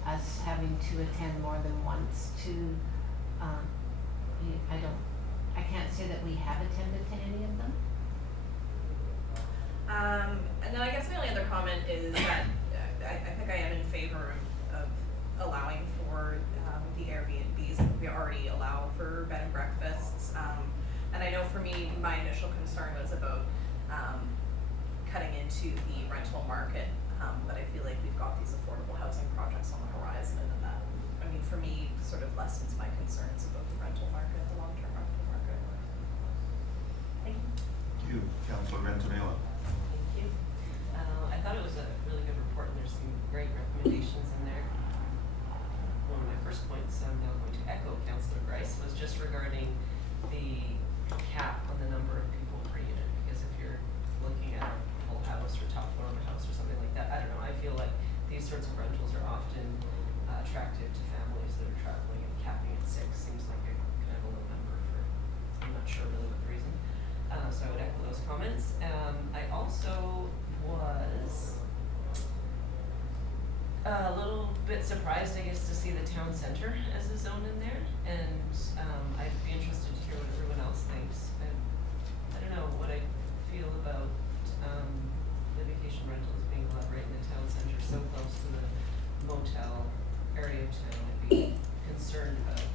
us having to attend more than once to, I can't say that we have attended to any of them. And then I guess my only other comment is that I think I am in favor of allowing for the Airbnbs. I think we already allow for bed and breakfasts. And I know for me, my initial concern was about cutting into the rental market. But I feel like we've got these affordable housing projects on the horizon, and that, I mean, for me, sort of lessens my concerns about the rental market, the long-term rental market. Thank you. Thank you, Councilor Ventimiglia. Thank you. I thought it was a really good report, and there's some great recommendations in there. One of my first points I'm now going to echo Councillor Grice was just regarding the cap on the number of people per unit, because if you're looking at a full house or top floor of a house or something like that, I don't know, I feel like these sorts of rentals are often attractive to families that are traveling, and capping at 6 seems like a kind of a low number for, I'm not sure really what the reason. So I would echo those comments. I also was a little bit surprised, I guess, to see the town center as a zone in there, and I'd be interested to hear what everyone else thinks. I don't know what I feel about the vacation rentals being allowed right in the town center, so close to the motel area of town. I'd be concerned about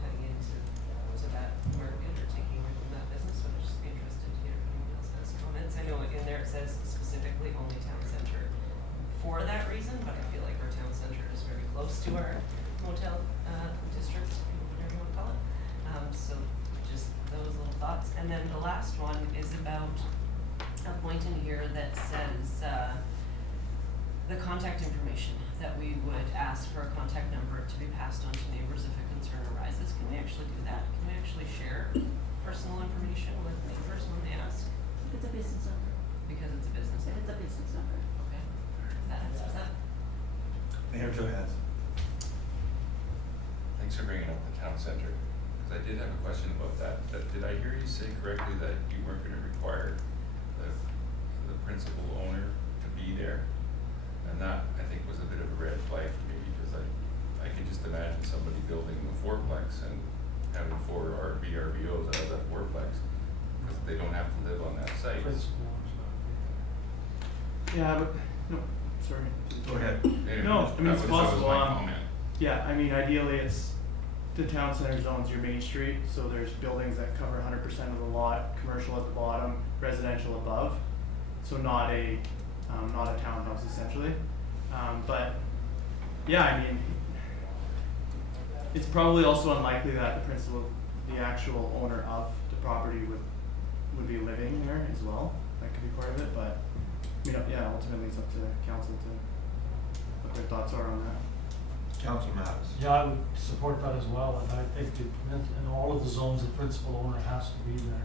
cutting into that market or taking away from that business, so I'd just be interested to hear if anyone else has comments. I know in there it says specifically only town center for that reason, but I feel like our town center is very close to our motel district, whatever you want to call it. So just those little thoughts. And then the last one is about a point in here that says the contact information, that we would ask for a contact number to be passed on to neighbors if a concern arises. Can we actually do that? Can we actually share personal information with neighbors when they ask? If it's a business number. Because it's a business. If it's a business number. Okay, that answers that. Mayor Johansson. thanks for bringing up the town center, because I did have a question about that. Did I hear you say correctly that you weren't gonna require the principal owner to be there? And that, I think, was a bit of a red flag for me, because I can just imagine somebody building a fourplex and having 4 VRBOs out of that fourplex, because they don't have to live on that site. Yeah, but, no, sorry. Go ahead. Yeah, No, I mean, that it's was- that was possible, my um, comment. Yeah, I mean, ideally, it's, the town center zone's your main street, so there's buildings that cover 100% of the lot, commercial at the bottom, residential above. So not a townhouse essentially. But, yeah, I mean, it's probably also unlikely that the actual owner of the property would be living there as well. That could be part of it, but, you know, yeah, ultimately it's up to council to, what their thoughts are on that. Councilor Mattis. Yeah, I would support that as well, and I think in all of the zones, the principal owner has to be there.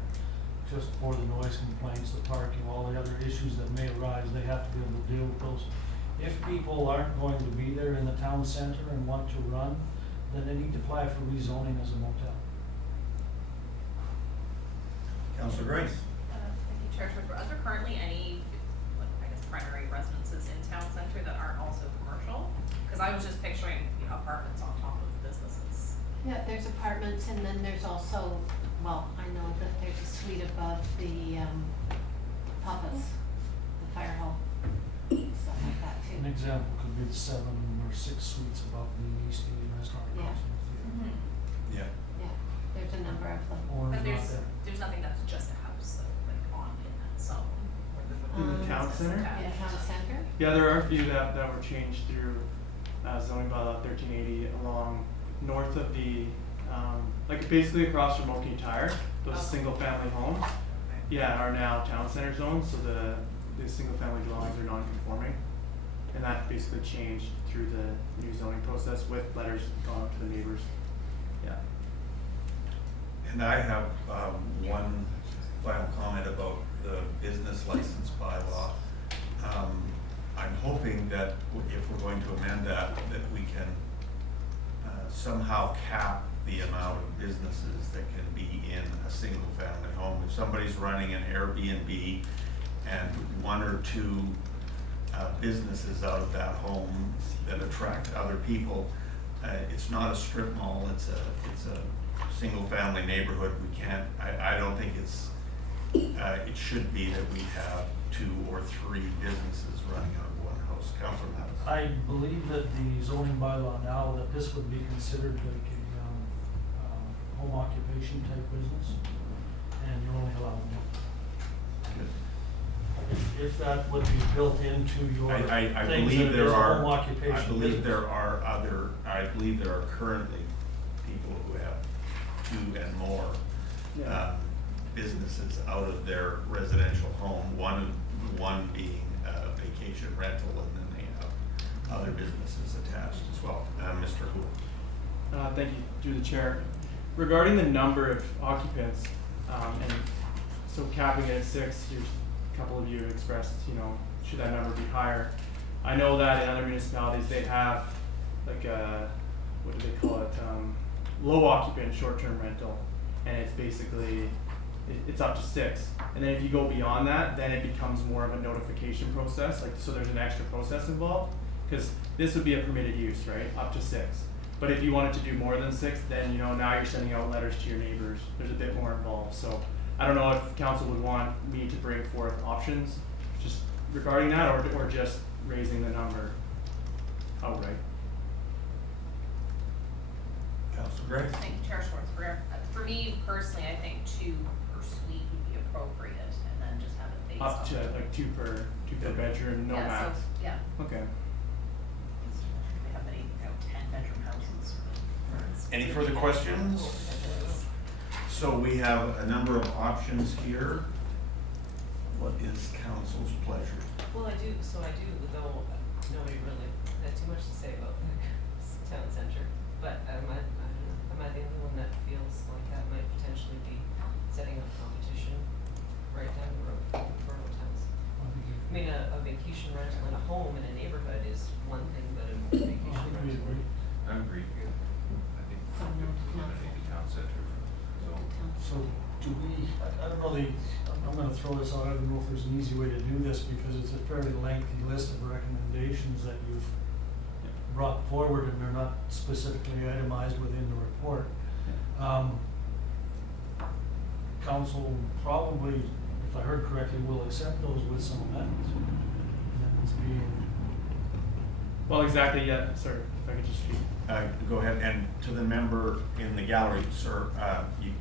Just for the noise complaints, the parking, all the other issues that may arise, they have to be able to deal with those. If people aren't going to be there in the town center and want to run, then they need to apply for rezoning as a motel. Councilor Grace. Thank you, Chair Schwartz. Are there currently any, like, I guess, primary residences in town center that aren't also commercial? Cause I was just picturing, you know, apartments on top of businesses. Yeah, there's apartments and then there's also, well, I know that there's a suite above the, Papa's, the fire hall, stuff like that too. An example could be the 7 or 6 suites above the East Indian Restaurant. Yeah. Yeah. Yeah, there's a number of them. Owner's But not there. there's nothing that's just a house though, like on in that zone. In the town It's center? attached. In town center? Yeah, there are a few that were changed through zoning bylaw 1380 along north of the, like basically across from Oakey Tire, those Oh. single family homes, yeah, are now town center zones, so the single family dwellings are non-conforming. And that basically changed through the new zoning process with letters gone out to the neighbors, yeah. And I have one final comment about the business license bylaw. I'm hoping that if we're going to amend that we can somehow cap the amount of businesses that can be in a single family home. If somebody's running an Airbnb and 1 or 2 businesses out of that home that attract other people, it's not a strip mall, it's a single family neighborhood. We can't, I don't think it should be that we have 2 or 3 businesses running out of one house. Councilor Mattis. I believe that the zoning bylaw now, that this would be considered like a, home occupation type business, and you're only allowed one. If that would be built into your I things believe that there is a are, home occupation I believe business. there are I believe there are currently people who have 2 and more Yeah. businesses out of their residential home, one being vacation rental, and then they have other businesses attached as well. Mr. Hool. Thank you, through the chair. Regarding the number of occupants, and so capping it at 6, a couple of you expressed, you know, should that number be higher? I know that in other municipalities, they have like a, what do they call it, low occupant short-term rental, and it's basically, it's up to 6. And then if you go beyond that, then it becomes more of a notification process, like, so there's an extra process involved, because this would be a permitted use, right, up to 6. But if you wanted to do more than 6, then, you know, now you're sending out letters to your neighbors, there's a bit more involved, so I don't know if council would want me to bring forth options just regarding that, or just raising the number outright. Councilor Grace. Thank you, Chair Schwartz. For me personally, I think 2 per suite would be appropriate, and then just have it based on. Up to like two per bedroom, no Yeah, max. so, yeah. Okay. They have many, 10-bedroom houses. Any further questions? So we have a number of options here. What is council's pleasure? Well, I do, though nobody really had too much to say about the town center, but I don't know, am I the only one that feels like that might potentially be setting up competition right down the road for hotels? I mean, a vacation rental in a home in a neighborhood is one thing, but a vacation rental. I agree. I think So no to town maybe town center, so. So do we, I don't know, I'm gonna throw this out, I don't know if there's an easy way to do this, because it's a fairly lengthy list of recommendations that you've brought forward, and they're not specifically itemized within the report. Council probably, if I heard correctly, will accept those with some amendments. Amendments being Well, exactly, yeah, sorry, if I could just speak. Go ahead, and to the member in the gallery, sir,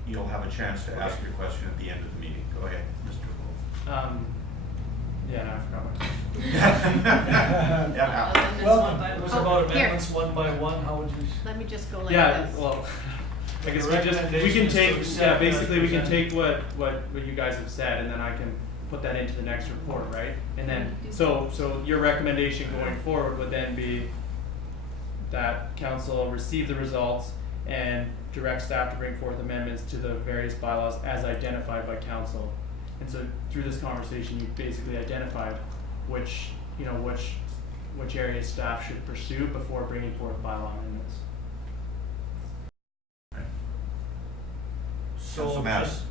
you'll have a chance to ask Okay. your question at the end of the meeting. Go ahead, Mr. Wolf. Yeah, no, I forgot my question. Yeah, Amendments Welcome. one by It was one. about Here. amendments one by one, how would you? Let me just go like Yeah, this. well, I guess The we just, we recommendation can is to take, accept yeah, as basically we can presented. take what you guys have said, and then I can put that into the next report, right? And then, so your recommendation going forward would then be that council receive the results and direct staff to bring forth amendments to the various bylaws as identified by council. And so through this conversation, you basically identified which areas staff should pursue before bringing forth bylaw amendments. Councilor Mattis. just-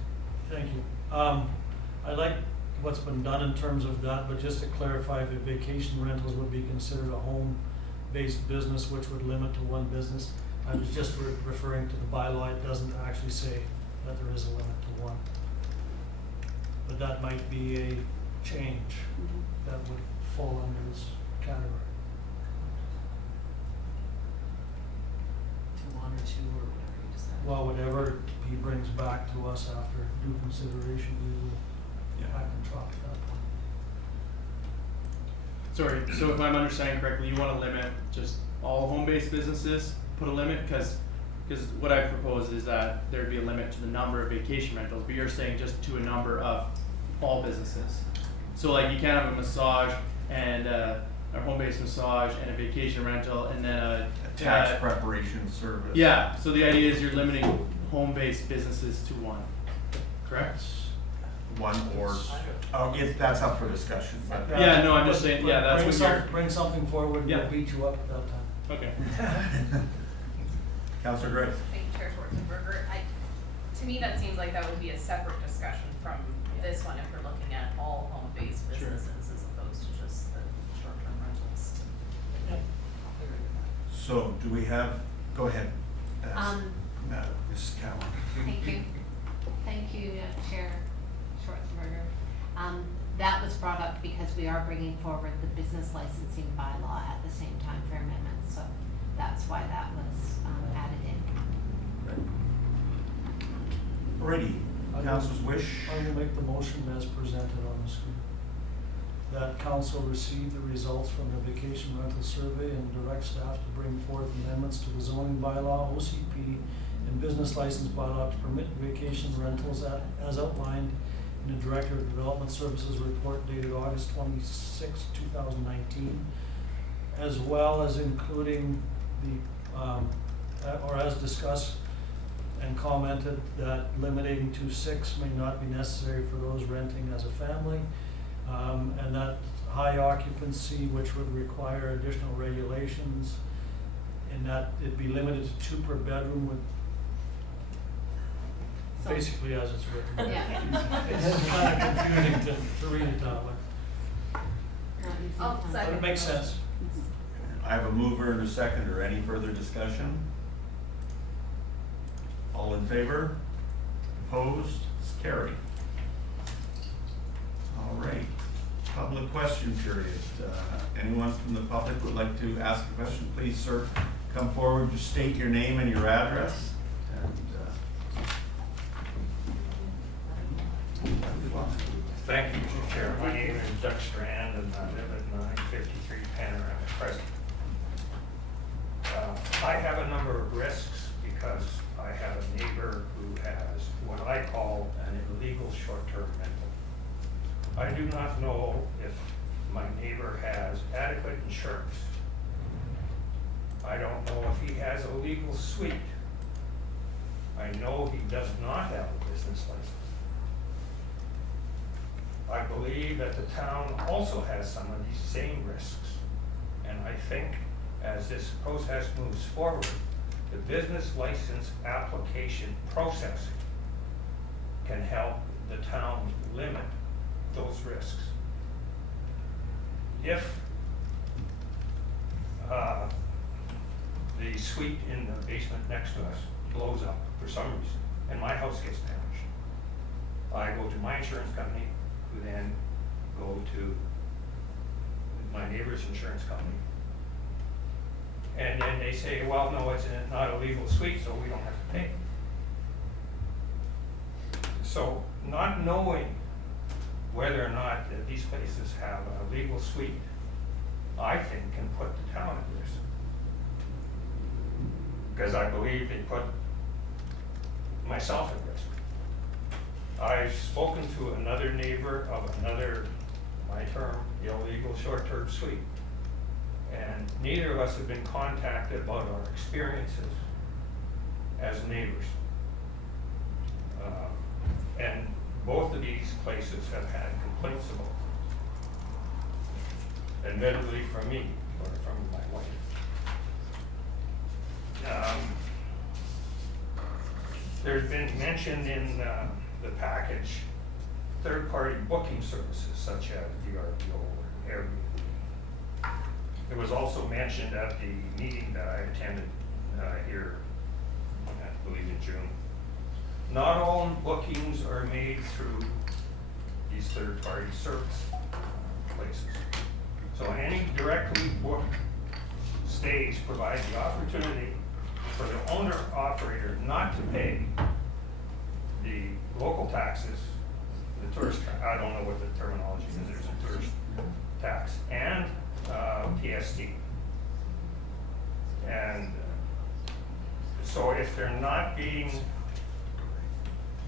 Thank you. I like what's been done in terms of that, but just to clarify, the vacation rentals would be considered a home-based business, which would limit to one business. I was just referring to the bylaw, it doesn't actually say that there is a limit to one. But that might be a change that would fall under this category. To one or two or whatever you decide. Well, whatever he brings back to us after due consideration, we will back and drop at that point. Sorry, so if I'm understanding correctly, you wanna limit just all home-based businesses, put a limit, cause what I've proposed is that there'd be a limit to the number of vacation rentals, but you're saying just to a number of all businesses. So like you can't have a massage and a home-based massage and a vacation rental and then A tax preparation service. yeah, so the idea is you're limiting home-based businesses to one, correct? One or, that's up for discussion, but. Yeah, no, I'm just saying, yeah, that's Bring what you're- bring something forward, and Yeah. we'll beat you up at that time. Okay. Councilor Gray. Thank you, Chair Schwarzenberger. To me, that seems like that would be a separate discussion from this one if we're looking at all home-based Sure. businesses as opposed to just the short-term rentals. So do we have, go ahead. Ms. Cowan. Thank you. Thank you, Chair Schwarzenberger. That was brought up because we are bringing forward the business licensing bylaw at the same time for amendment, so that's why that was added in. Alrighty, council's wish. I will make the motion as presented on the screen. That council receive the results from the vacation rental survey and direct staff to bring forth amendments to the zoning bylaw, OCP, and business license bylaw to permit vacation rentals as outlined in the Director of Development Services report dated August 26, 2019, as well as including the, or as discussed and commented that limiting to 6 may not be necessary for those renting as a family, and that high occupancy, which would require additional regulations, and that it be limited to 2 per bedroom with, So- basically as it's written. Yeah. It's kind of confusing to read it that way, Not using I'll time. second. but it makes sense. I have a mover and a seconder. Any further discussion? All in favor? Opposed? It's carried. All right, public question period. Anyone from the public would like to ask a question, please, sir, come forward, just state your name and your address. Thank you, Mr. Chair. My name is Doug Strand, and I live at 953 Panorama Crescent. I have a number of risks because I have a neighbor who has what I call an illegal short-term rental. I do not know if my neighbor has adequate insurance. I don't know if he has a legal suite. I know he does not have a business license. I believe that the town also has some of these same risks. And I think as this process moves forward, the business license application processing can help the town limit those risks. If the suite in the basement next to us blows up for some reason, and my house gets damaged, I go to my insurance company, who then go to my neighbor's insurance company, And then they say, well, no, it's not a legal suite, so we don't have to pay. So not knowing whether or not that these places have a legal suite, I think can put the town at risk. Because I believe they put myself at risk. I've spoken to another neighbor of another, my term, illegal short-term suite. And neither of us have been contacted about our experiences as neighbors. And both of these places have had complaints about them. Admittedly from me, or from my wife. There's been mentioned in the package, third-party booking services such as VRBO or Airbnb. It was also mentioned at the meeting that I attended here, I believe in June. Not all bookings are made through these third-party service places. So any directly booked stays provide the opportunity for the owner-operator not to pay the local taxes, the tourist, I don't know what the terminology is, there's a tourist tax, and PST. And so if they're not being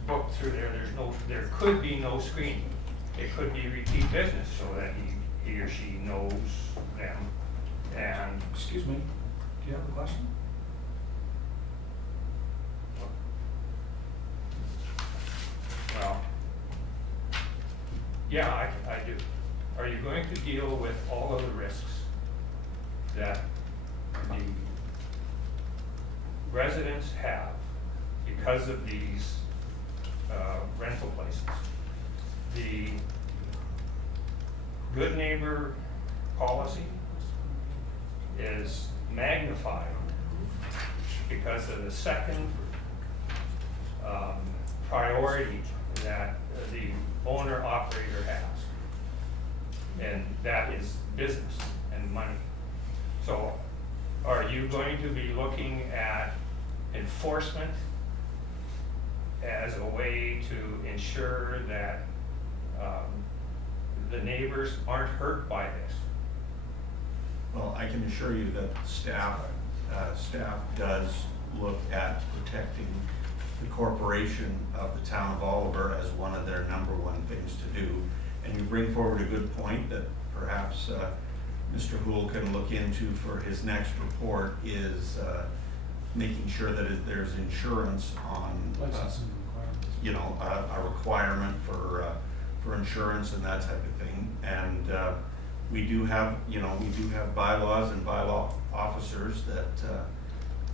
booked through there, there could be no screening. It could be repeat business so that he or she knows them. And Excuse me, do you have a question? well, yeah, I do. Are you going to deal with all of the risks that the residents have because of these rental places? The good neighbor policy is magnified because of the second priority that the owner operator has, and that is business and money. So are you going to be looking at enforcement as a way to ensure that the neighbors aren't hurt by this? Well, I can assure you that staff does look at protecting the corporation of the town of Oliver as one of their number one things to do. And you bring forward a good point that perhaps Mr. Houle can look into for his next report is making sure that there's insurance on, Licensing requirements. you know, a requirement for insurance and that type of thing. And we do have, bylaws and bylaw officers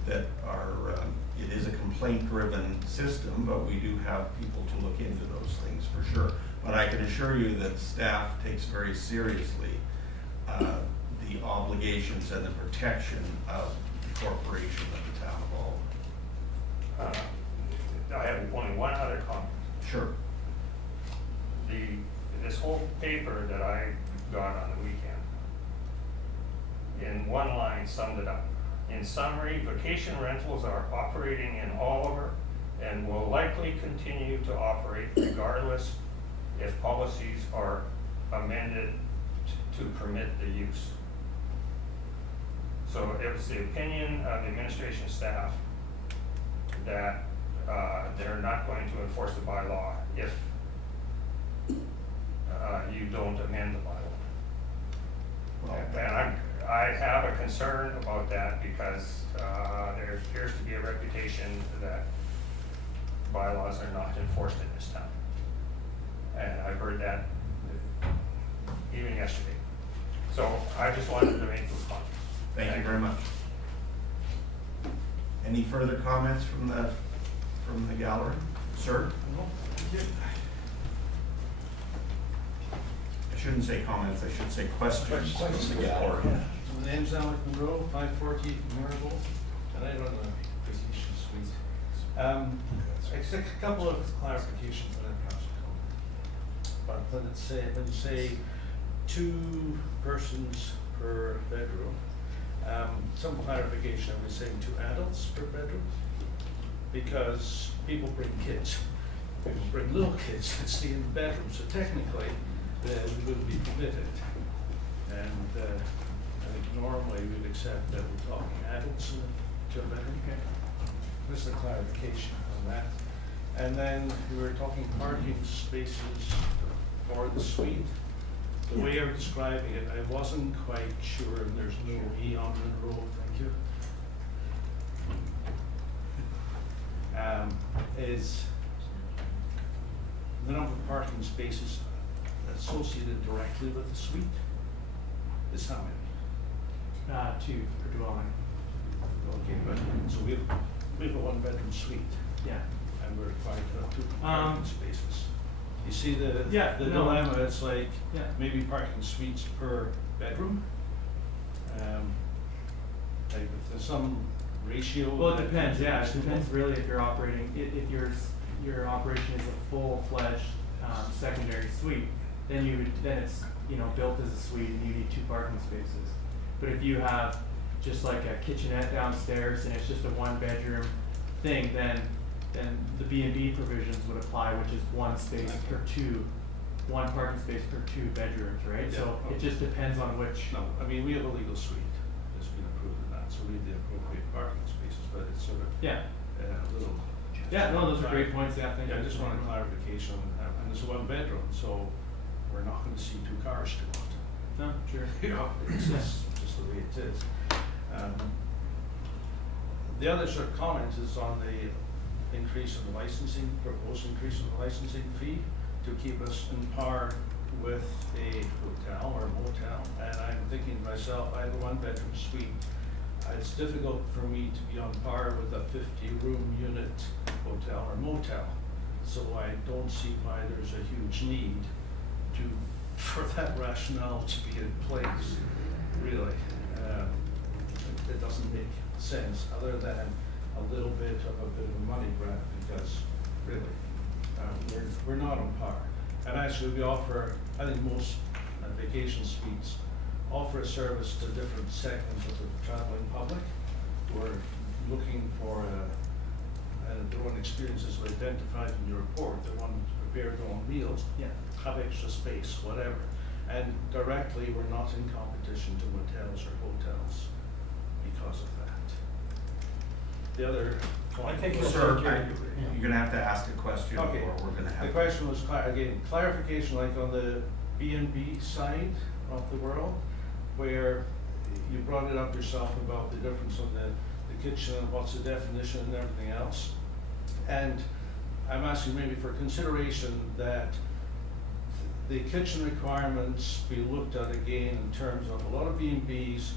that are, it is a complaint-driven system, but we do have people to look into those things for sure. But I can assure you that staff takes very seriously the obligations and the protection of the corporation of the town of Oliver. I have only one other comment. Sure. This whole paper that I got on the weekend, in one line summed it up. In summary, vacation rentals are operating in Oliver and will likely continue to operate regardless if policies are amended to permit the use. So it was the opinion of the administration staff that they're not going to enforce the bylaw if you don't amend the bylaw. And I have a concern about that because there appears to be a reputation that bylaws are not enforced in this town. And I've heard that even yesterday. So I just wanted to make those comments. Thank you very much. Any further comments from the gallery? Sir? No, thank you. I shouldn't say comments, I should say questions from the gallery. My name's Alec Monroe, 540 Marble, and I run a vacation suite. It's a couple of clarifications that I've perhaps come. But when you say 2 persons per bedroom, Some clarification, I was saying 2 adults per bedroom, because people bring kids. People bring little kids that stay in the bedroom, so technically, they wouldn't be permitted. And I think normally we'd accept that we're talking adults in a 2-bedroom. Okay. Just a clarification on that. And then we were talking parking spaces for the suite. The way you're describing it, I wasn't quite sure, and there's no E on the road, thank you. Is the number of parking spaces associated directly with the suite is how many? 2 per dwelling. Okay, but, so we have a 1-bedroom suite, Yeah. and we're required to have 2 Um, parking spaces. You see the Yeah, the no. dilemma, it's like Yeah. maybe parking suites per bedroom. Like if there's some ratio. Well, it that depends, yeah, it reasonable. depends really if you're operating, if your operation is a full-fledged, secondary suite, then it's, built as a suite and you need 2 parking spaces. But if you have just like a kitchenette downstairs and it's just a 1-bedroom thing, then the B&B provisions would apply, which is 1 space per 2, 1 parking space per 2 bedrooms, right? So Yeah. it just depends on which. No, I mean, we have a legal suite that's been approved in that, so we have the appropriate parking spaces, but it's sort of Yeah, a little. yeah, no, those are great points, yeah, thank you. Yeah, I just wanted clarification, and it's a 1-bedroom, so we're not gonna see 2 cars too often. No, sure. You know, it's just the way it is. The other sort of comment is on the increase in the licensing, proposed increase in the licensing fee to keep us in par with a hotel or motel. And I'm thinking to myself, I have a 1-bedroom suite. It's difficult for me to be on par with a 50-room unit hotel or motel. So I don't see why there's a huge need for that rationale to be in place, really. It doesn't make sense, other than a little bit of a money grab, because really, we're not on par. And actually, we offer, I think most vacation suites offer a service to different segments of the traveling public who are looking for their own experiences identified in your report. They want to prepare their own meals, Yeah. have extra space, whatever. And directly, we're not in competition to motels or hotels because of that. The other point. I think you'll Sir, take care- you're gonna have to ask a question, or Okay. we're gonna have. The question was, again, clarification, like on the B&B side of the world, where you brought it up yourself about the difference on the kitchen and what's the definition and everything else. And I'm asking maybe for consideration that the kitchen requirements be looked at again in terms of a lot of B&Bs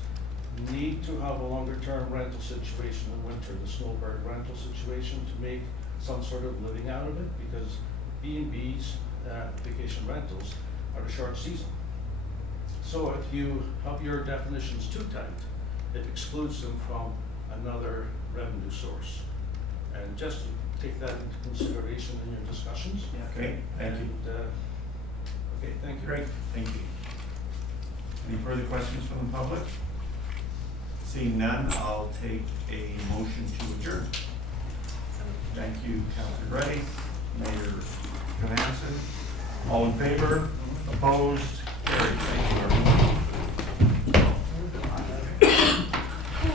need to have a longer-term rental situation in winter, the snowbird rental situation, to make some sort of living out of it, because B&Bs, vacation rentals, are a short season. So if you have your definitions too tight, it excludes them from another revenue source. And just to take that into consideration in your discussions. Yeah. Okay, thank you. And, okay, thank you. Great, thank you. Any further questions from the public? Seeing none, I'll take a motion to adjourn. Thank you, Councilor Reddy, Mayor Johansson. All in favor? Opposed?